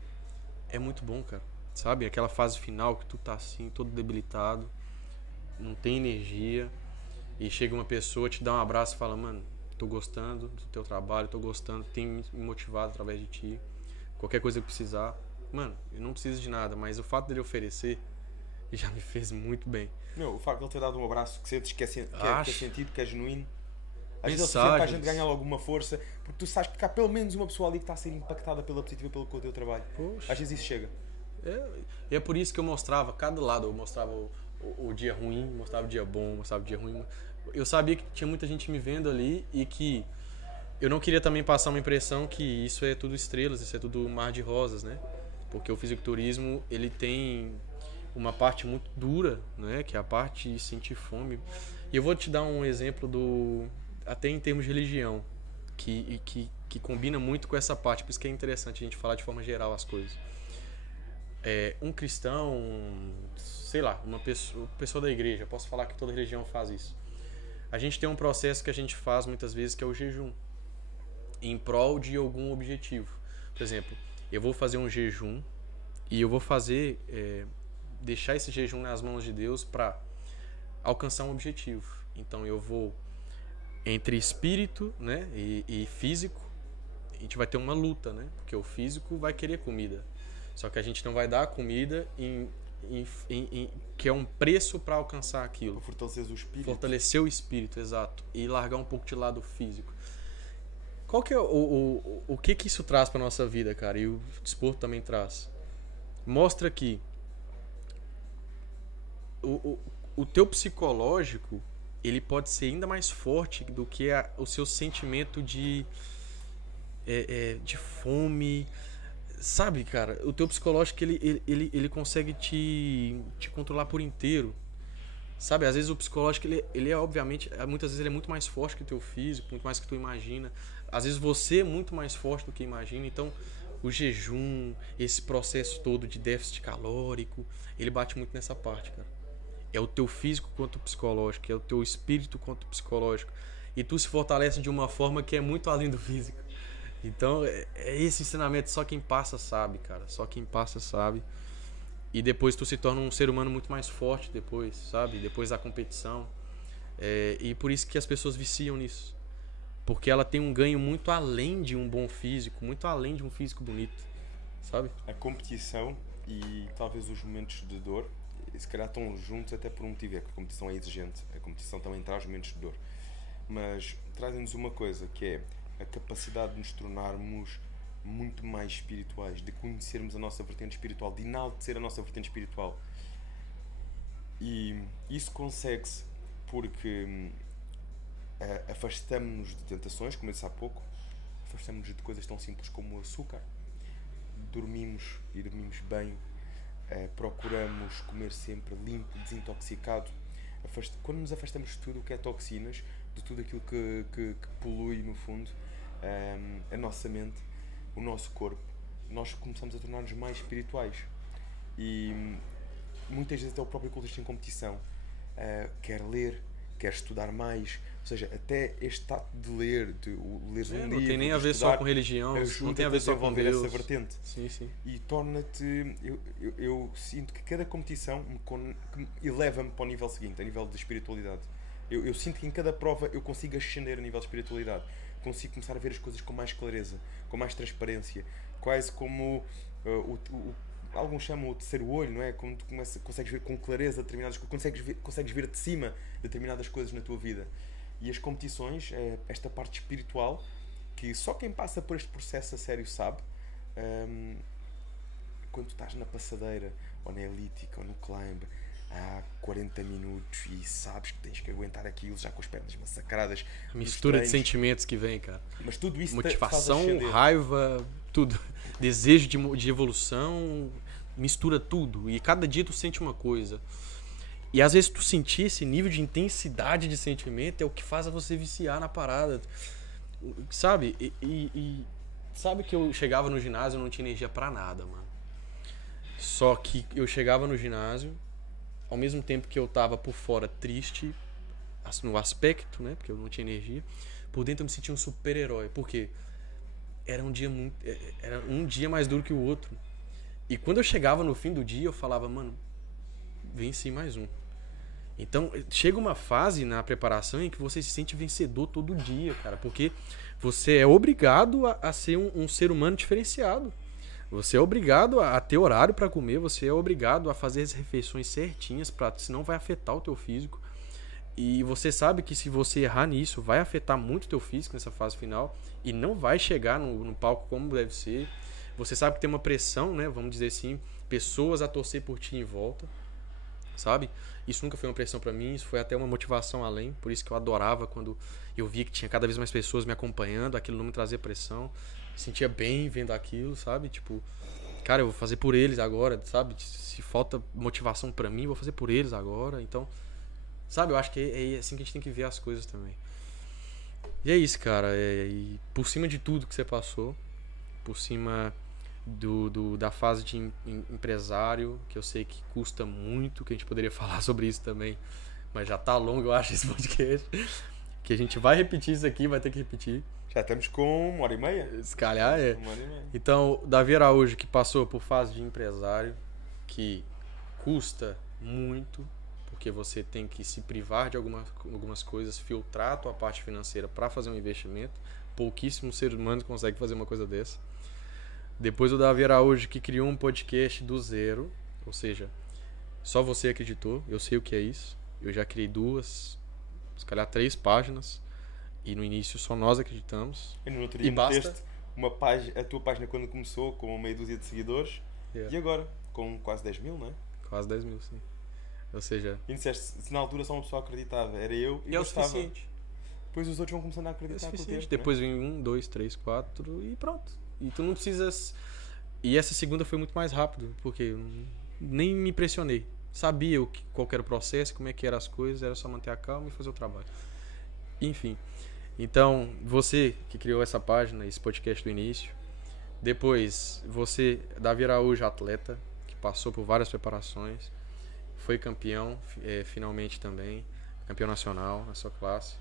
É muito bom, cara. Sabe? Aquela fase final que tu tá assim, todo debilitado, não tem energia, e chega uma pessoa, te dá um abraço e fala, mano, tô gostando do teu trabalho, tô gostando, tem me motivado através de ti. Qualquer coisa que precisar. Mano, eu não preciso de nada, mas o fato dele oferecer já me fez muito bem. Meu, o facto de ele ter dado um abraço que sentes que é sentido, que é genuíno. Às vezes ele Mensagens. para a gente ganhar alguma força, porque tu sabes que há pelo menos uma pessoa ali que está a ser impactada pela positiva pelo teu trabalho. Poxa. Às vezes isso chega. E é por isso que eu mostrava cada lado. Eu mostrava o dia ruim, mostrava o dia bom, mostrava o dia ruim. Eu sabia que tinha muita gente me vendo ali e que eu não queria também passar uma impressão que isso é tudo estrelas, isso é tudo mar de rosas, né? Porque o fisiculturismo, ele tem uma parte muito dura, né? Que é a parte de sentir fome. E eu vou te dar um exemplo até em termos de religião, que combina muito com essa parte, por isso que é interessante a gente falar de forma geral as coisas. Um cristão, sei lá, uma pessoa da igreja, posso falar que toda religião faz isso. A gente tem um processo que a gente faz muitas vezes que é o jejum, em prol de algum objetivo. Por exemplo, eu vou fazer um jejum e eu vou deixar esse jejum nas mãos de Deus para alcançar um objetivo. Então eu vou entre espírito, né, e físico, a gente vai ter uma luta, né, porque o físico vai querer comida. Só que a gente não vai dar a comida que é um preço para alcançar aquilo. Fortalecer o espírito. Fortalecer o espírito, exato. E largar um pouco de lado o físico. Qual que é o que isso traz para nossa vida, cara? E o desporto também traz. Mostra que o teu psicológico, ele pode ser ainda mais forte do que o seu sentimento de fome. Sabe, cara, o teu psicológico ele consegue te controlar por inteiro. Sabe, às vezes o psicológico ele é obviamente, muitas vezes ele é muito mais forte que o teu físico, muito mais que tu imagina. Às vezes você é muito mais forte do que imagina. Então, o jejum, esse processo todo de déficit calórico, ele bate muito nessa parte, cara. É o teu físico quanto o psicológico, é o teu espírito quanto o psicológico. E tu se fortalece de uma forma que é muito além do físico. Então, é esse ensinamento, só quem passa sabe, cara. Só quem passa sabe. E depois tu se torna um ser humano muito mais forte depois, sabe? Depois da competição. E por isso que as pessoas viciam nisso. Porque ela tem um ganho muito além de um bom físico, muito além de um físico bonito, sabe? A competição e talvez os momentos de dor, se calhar estão juntos até por um motivo, é que a competição é exigente. A competição também traz momentos de dor. Mas trazem-nos uma coisa, que é a capacidade de nos tornarmos muito mais espirituais, de conhecermos a nossa vertente espiritual, de enaltecer a nossa vertente espiritual. E isso consegue-se porque afastamos-nos de tentações, como eu disse há pouco, afastamos-nos de coisas tão simples como o açúcar, dormimos e dormimos bem, procuramos comer sempre limpo, desintoxicado. Quando nos afastamos de tudo o que é toxinas, de tudo aquilo que polui no fundo a nossa mente, o nosso corpo, nós começamos a tornar-nos mais espirituais. E muitas vezes até o próprio cultista em competição quer ler, quer estudar mais, ou seja, até este ato de ler, um livro, não tem nem a ver só com religião, não tem a ver só com Deus. Essa vertente. Sim, sim. E torna-te, eu sinto que cada competição eleva-me para o nível seguinte, a nível de espiritualidade. Eu sinto que em cada prova eu consigo ascender a nível de espiritualidade, consigo começar a ver as coisas com mais clareza, com mais transparência, quase como alguns chamam o terceiro olho, não é? Quando tu consegues ver com clareza determinadas coisas, consegues ver de cima determinadas coisas na tua vida. E as competições, esta parte espiritual, que só quem passa por este processo a sério sabe, quando tu estás na passadeira, ou na elíptica, ou no climb, há 40 minutos e sabes que tens que aguentar aquilo já com as pernas massacradas. Mistura de sentimentos que vem, cara. Mas tudo isso motivação, raiva, tudo. Desejo de evolução, mistura tudo. E cada dia tu sente uma coisa. E às vezes tu sentir esse nível de intensidade de sentimento é o que faz você viciar na parada. Sabe? E sabe que eu chegava no ginásio e não tinha energia pra nada, mano. Só que eu chegava no ginásio, ao mesmo tempo que eu tava por fora triste, no aspecto, né? Porque eu não tinha energia. Por dentro eu me sentia um super-herói. Por quê? Era um dia mais duro que o outro. E quando eu chegava no fim do dia, eu falava, mano, venci mais um. Então, chega uma fase na preparação em que você se sente vencedor todo dia, cara. Porque você é obrigado a ser um ser humano diferenciado. Você é obrigado a ter horário para comer. Você é obrigado a fazer as refeições certinhas, senão vai afetar o teu físico. E você sabe que se você errar nisso, vai afetar muito o teu físico nessa fase final. E não vai chegar no palco como deve ser. Você sabe que tem uma pressão, né? Vamos dizer assim, pessoas a torcer por ti em volta. Sabe? Isso nunca foi uma pressão pra mim, isso foi até uma motivação além. Por isso que eu adorava quando eu via que tinha cada vez mais pessoas me acompanhando, aquilo não me trazia pressão. Me sentia bem vendo aquilo, sabe? Tipo, cara, eu vou fazer por eles agora, sabe? Se falta motivação pra mim, eu vou fazer por eles agora. Então, sabe? Eu acho que é assim que a gente tem que ver as coisas também. E é isso, cara. E por cima de tudo que você passou, por cima da fase de empresário, que eu sei que custa muito, que a gente poderia falar sobre isso também, mas já tá longo, eu acho, esse podcast, que a gente vai repetir isso aqui, vai ter que repetir. Já estamos com 1h30? Se calhar é. 1h30. Então, Davi Araújo, que passou por fase de empresário, que custa muito, porque você tem que se privar de algumas coisas, filtrar a tua parte financeira para fazer um investimento. Pouquíssimos seres humanos conseguem fazer uma coisa dessa. Depois o Davi Araújo, que criou um podcast do zero, ou seja, só você acreditou, eu sei o que é isso. Eu já criei 2, se calhar 3 páginas, e no início só nós acreditamos. E no outro dia meteste a tua página quando começou com meia dúzia de seguidores, e agora com quase 10 mil, não é? Quase 10 mil, sim. Ou seja... E disseste, se na altura só uma pessoa acreditava, era eu, e é o suficiente. Depois os outros vão começando a acreditar com o tempo. Depois vem 1, 2, 3, 4 e pronto. E tu não precisas... E essa segunda foi muito mais rápido, porque eu nem me impressionei. Sabia qual era o processo, como é que eram as coisas, era só manter a calma e fazer o trabalho. Enfim. Então, você que criou essa página, esse podcast do início. Depois, você, Davi Araújo, atleta, que passou por várias preparações. Foi campeão, finalmente também. Campeão nacional na sua classe.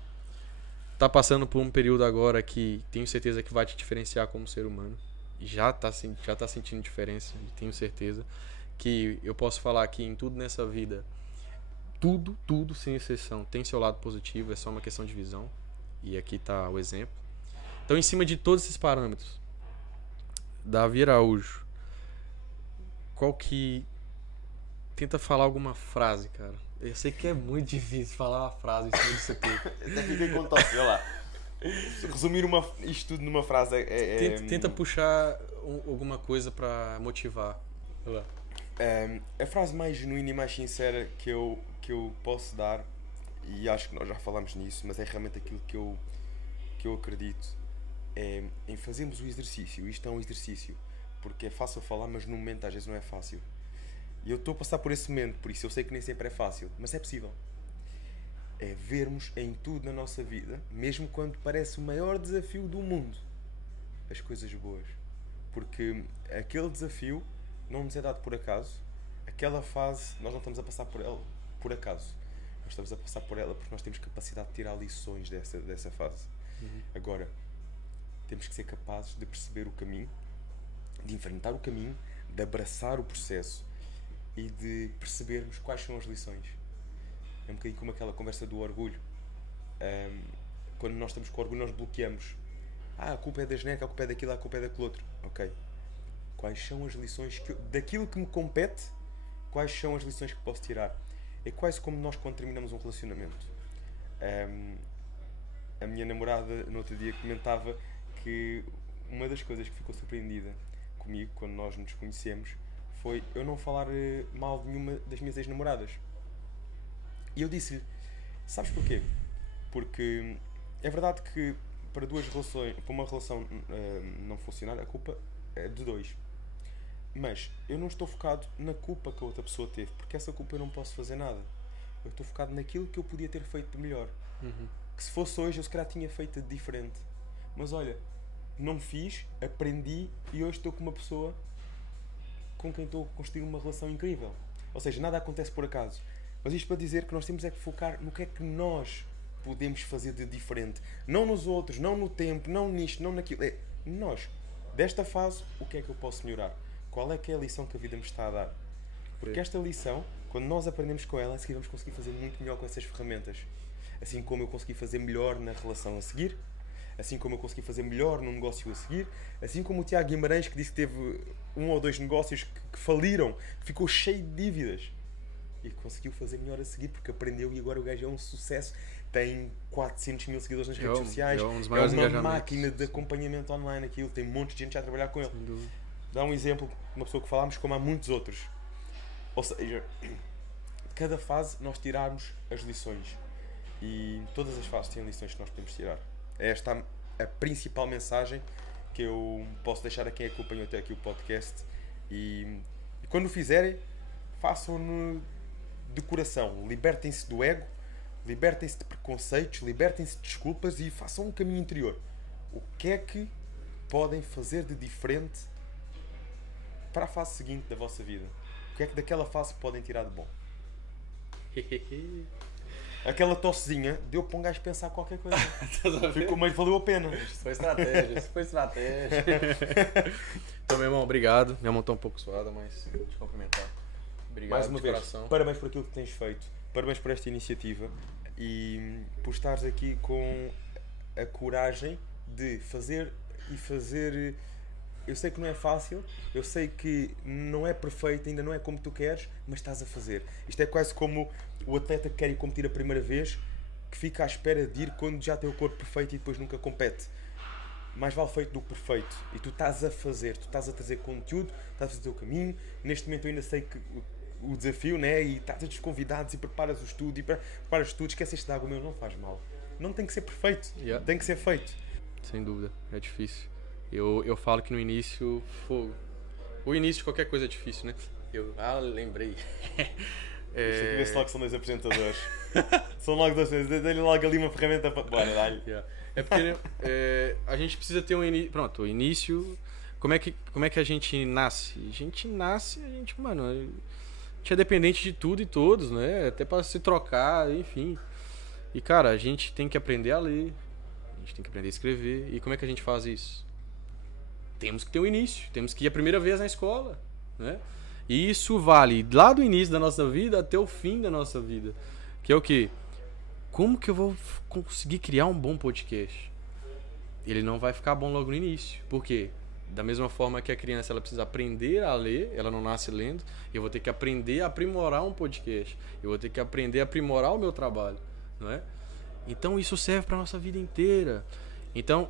Tá passando por um período agora que tenho certeza que vai te diferenciar como ser humano. Já tá sentindo diferença, tenho certeza. Que eu posso falar que em tudo nessa vida, tudo sem exceção, tem seu lado positivo, é só uma questão de visão. E aqui tá o exemplo. Então, em cima de todos esses parâmetros, Davi Araújo, qual que... Tenta falar alguma frase, cara. Eu sei que é muito difícil falar uma frase em cima disso aqui. Até fiquei com tosse, olha lá. Resumir isto tudo numa frase Tenta puxar alguma coisa pra motivar. Olha lá. A frase mais genuína e mais sincera que eu posso dar, e acho que nós já falámos nisso, mas é realmente aquilo que eu acredito, é em fazermos o exercício. Isto é um exercício, porque é fácil falar, mas no momento às vezes não é fácil. E eu estou a passar por esse momento, por isso eu sei que nem sempre é fácil, mas é possível. É vermos em tudo na nossa vida, mesmo quando parece o maior desafio do mundo, as coisas boas. Porque aquele desafio não nos é dado por acaso. Aquela fase, nós não estamos a passar por ela por acaso. Nós estamos a passar por ela porque nós temos capacidade de tirar lições dessa fase. Agora, temos que ser capazes de perceber o caminho, de enfrentar o caminho, de abraçar o processo e de percebermos quais são as lições. É um bocadinho como aquela conversa do orgulho. Quando nós estamos com orgulho, nós bloqueamos. A culpa é da geneca, a culpa é daquilo, a culpa é daquele outro. Ok. Quais são as lições daquilo que me compete? Quais são as lições que posso tirar? É quase como nós quando terminamos um relacionamento. A minha namorada no outro dia comentava que uma das coisas que ficou surpreendida comigo quando nós nos conhecemos foi eu não falar mal de nenhuma das minhas ex-namoradas. E eu disse-lhe, sabes porquê? Porque é verdade que para uma relação não funcionar, a culpa é de 2. Mas eu não estou focado na culpa que a outra pessoa teve, porque essa culpa eu não posso fazer nada. Eu estou focado naquilo que eu podia ter feito de melhor. Que se fosse hoje eu se calhar tinha feito de diferente. Mas olha, não fiz, aprendi e hoje estou com uma pessoa com quem estou a construir uma relação incrível. Ou seja, nada acontece por acaso. Mas isto para dizer que nós temos é que focar no que é que nós podemos fazer de diferente. Não nos outros, não no tempo, não nisto, não naquilo. É nós. Desta fase, o que é que eu posso melhorar? Qual é que é a lição que a vida me está a dar? Porque esta lição, quando nós aprendemos com ela, a seguir vamos conseguir fazer muito melhor com essas ferramentas. Assim como eu consegui fazer melhor na relação a seguir, assim como eu consegui fazer melhor no negócio a seguir, assim como o Tiago Guimarães, que disse que teve 1 ou 2 negócios que faliram, que ficou cheio de dívidas e conseguiu fazer melhor a seguir porque aprendeu e agora o gajo é um sucesso, tem 400 mil seguidores nas redes sociais, é uma máquina de acompanhamento online, aquilo, tem um monte de gente já a trabalhar com ele. Dá um exemplo, uma pessoa que falámos, como há muitos outros. Ou seja, de cada fase nós tirarmos as lições e todas as fases têm lições que nós podemos tirar. É esta a principal mensagem que eu posso deixar a quem acompanhou até aqui o podcast e quando o fizerem, façam-no de coração, libertem-se do ego, libertem-se de preconceitos, libertem-se de desculpas e façam um caminho interior. O que é que podem fazer de diferente para a fase seguinte da vossa vida? O que é que daquela fase podem tirar de bom? Aquela tossezinha deu para um gajo pensar qualquer coisa. Ficou, mas valeu a pena. Isso foi estratégia, isso foi estratégia. Então, meu irmão, obrigado. Minha mão está um pouco suada, mas vou te cumprimentar. Obrigado mais uma vez, coração. Parabéns por aquilo que tens feito. Parabéns por esta iniciativa e por estares aqui com a coragem de fazer e fazer. Eu sei que não é fácil, eu sei que não é perfeito, ainda não é como tu queres, mas estás a fazer. Isto é quase como o atleta que quer ir competir a primeira vez, que fica à espera de ir quando já tem o corpo perfeito e depois nunca compete. Mais vale feito do que perfeito. E tu estás a fazer, tu estás a trazer conteúdo, estás a fazer o teu caminho. Neste momento eu ainda sei que o desafio, né? E estás a dos convidados e preparas o estudo, e preparas tudo, esqueceste de água, meu, não faz mal. Não tem que ser perfeito, tem que ser feito. Sem dúvida, é difícil. Eu falo que no início, o início de qualquer coisa é difícil, né? Lembrei. Deixa eu ver se logo são 2 apresentadores. São logo 2, dê-lhe logo ali uma ferramenta para... Bora, dá-lhe. É porque a gente precisa ter um início... Pronto, o início... Como é que a gente nasce? A gente, mano... A gente é dependente de tudo e todos, né? Até para se trocar, enfim. E, cara, a gente tem que aprender a ler. A gente tem que aprender a escrever. E como é que a gente faz isso? Temos que ter um início. Temos que ir a primeira vez na escola, né? E isso vale lá do início da nossa vida até o fim da nossa vida. Que é o quê? Como que eu vou conseguir criar um bom podcast? Ele não vai ficar bom logo no início. Por quê? Da mesma forma que a criança ela precisa aprender a ler, ela não nasce lendo, eu vou ter que aprender a aprimorar um podcast. Eu vou ter que aprender a aprimorar o meu trabalho, não é? Então isso serve para a nossa vida inteira. Então,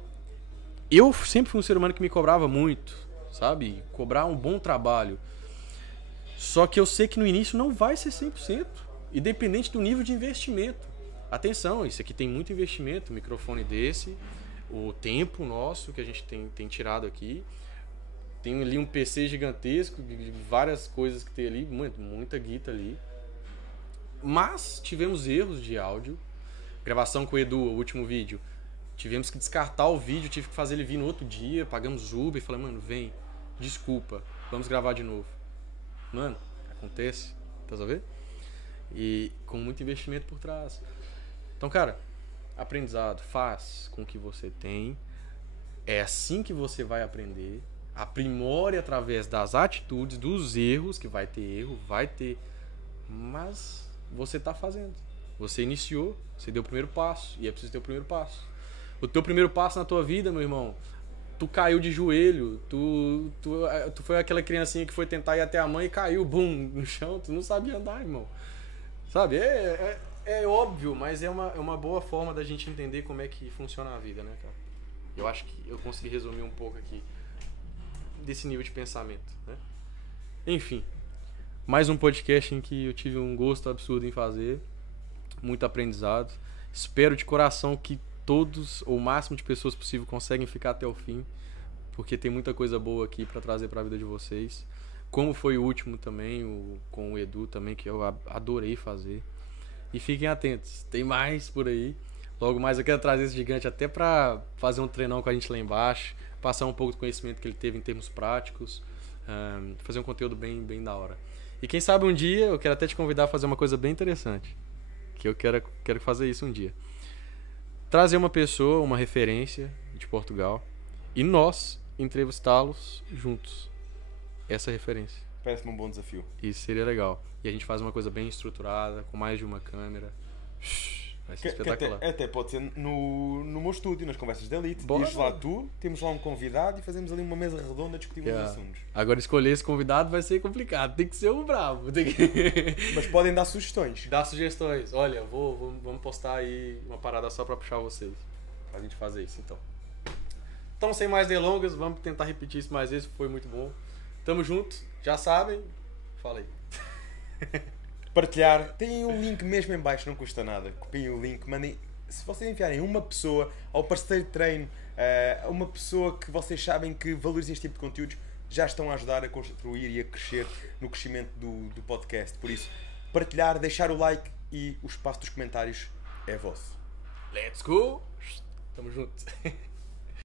eu sempre fui um ser humano que me cobrava muito, sabe? Cobrar um bom trabalho. Só que eu sei que no início não vai ser 100%, independente do nível de investimento. Atenção, isso aqui tem muito investimento, um microfone desse, o tempo nosso que a gente tem tirado aqui. Tem ali um PC gigantesco, várias coisas que tem ali, muita guita ali. Mas tivemos erros de áudio. Gravação com o Edu, o último vídeo. Tivemos que descartar o vídeo, tive que fazer ele vir no outro dia, pagamos Uber e falei, mano, vem, desculpa, vamos gravar de novo. Mano, acontece, tá sabendo? E com muito investimento por trás. Então, cara, aprendizado, faz com o que você tem. É assim que você vai aprender. Aprimore através das atitudes, dos erros, que vai ter, mas você tá fazendo. Você iniciou, você deu o primeiro passo, e é preciso ter o primeiro passo. O teu primeiro passo na tua vida, meu irmão, tu caiu de joelho, tu foi aquela criancinha que foi tentar ir até a mãe e caiu, bum, no chão, tu não sabia andar, irmão. Sabe, é óbvio, mas é uma boa forma da gente entender como é que funciona a vida, né, cara? Eu acho que eu consegui resumir um pouco aqui desse nível de pensamento, né? Enfim, mais um podcast em que eu tive um gosto absurdo em fazer, muito aprendizado. Espero de coração que todos, ou o máximo de pessoas possível, conseguem ficar até o fim, porque tem muita coisa boa aqui para trazer para a vida de vocês. Como foi o último também, com o Edu também, que eu adorei fazer. E fiquem atentos, tem mais por aí. Logo mais eu quero trazer esse gigante até para fazer um treinão com a gente lá embaixo, passar um pouco do conhecimento que ele teve em termos práticos, fazer um conteúdo bem da hora. E quem sabe um dia, eu quero até te convidar a fazer uma coisa bem interessante, que eu quero fazer isso um dia. Trazer uma pessoa, uma referência de Portugal, e nós entrevistá-los juntos. Essa referência. Parece-me um bom desafio. Isso seria legal. E a gente faz uma coisa bem estruturada, com mais de uma câmera. Vai ser espetacular. Até pode ser no meu estúdio, nas conversas da Elite. Bora. Diz lá tu, temos lá um convidado e fazemos ali uma mesa redonda a discutir os assuntos. Agora escolher esse convidado vai ser complicado. Tem que ser um bravo. Mas podem dar sugestões. Dar sugestões. Olha, vamos postar aí uma parada só pra puxar vocês. Pra gente fazer isso, então. Então, sem mais delongas, vamos tentar repetir isso mais vezes, foi muito bom. Tamo junto, já sabem. Fala aí. Partilhar, tem um link mesmo em baixo, não custa nada. Copiem o link, mandem. Se vocês enviarem uma pessoa ao parceiro de treino, uma pessoa que vocês sabem que valoriza este tipo de conteúdos, já estão a ajudar a construir e a crescer no crescimento do podcast. Por isso, partilhar, deixar o like e o espaço dos comentários é vosso. Let's go! Tamo junto.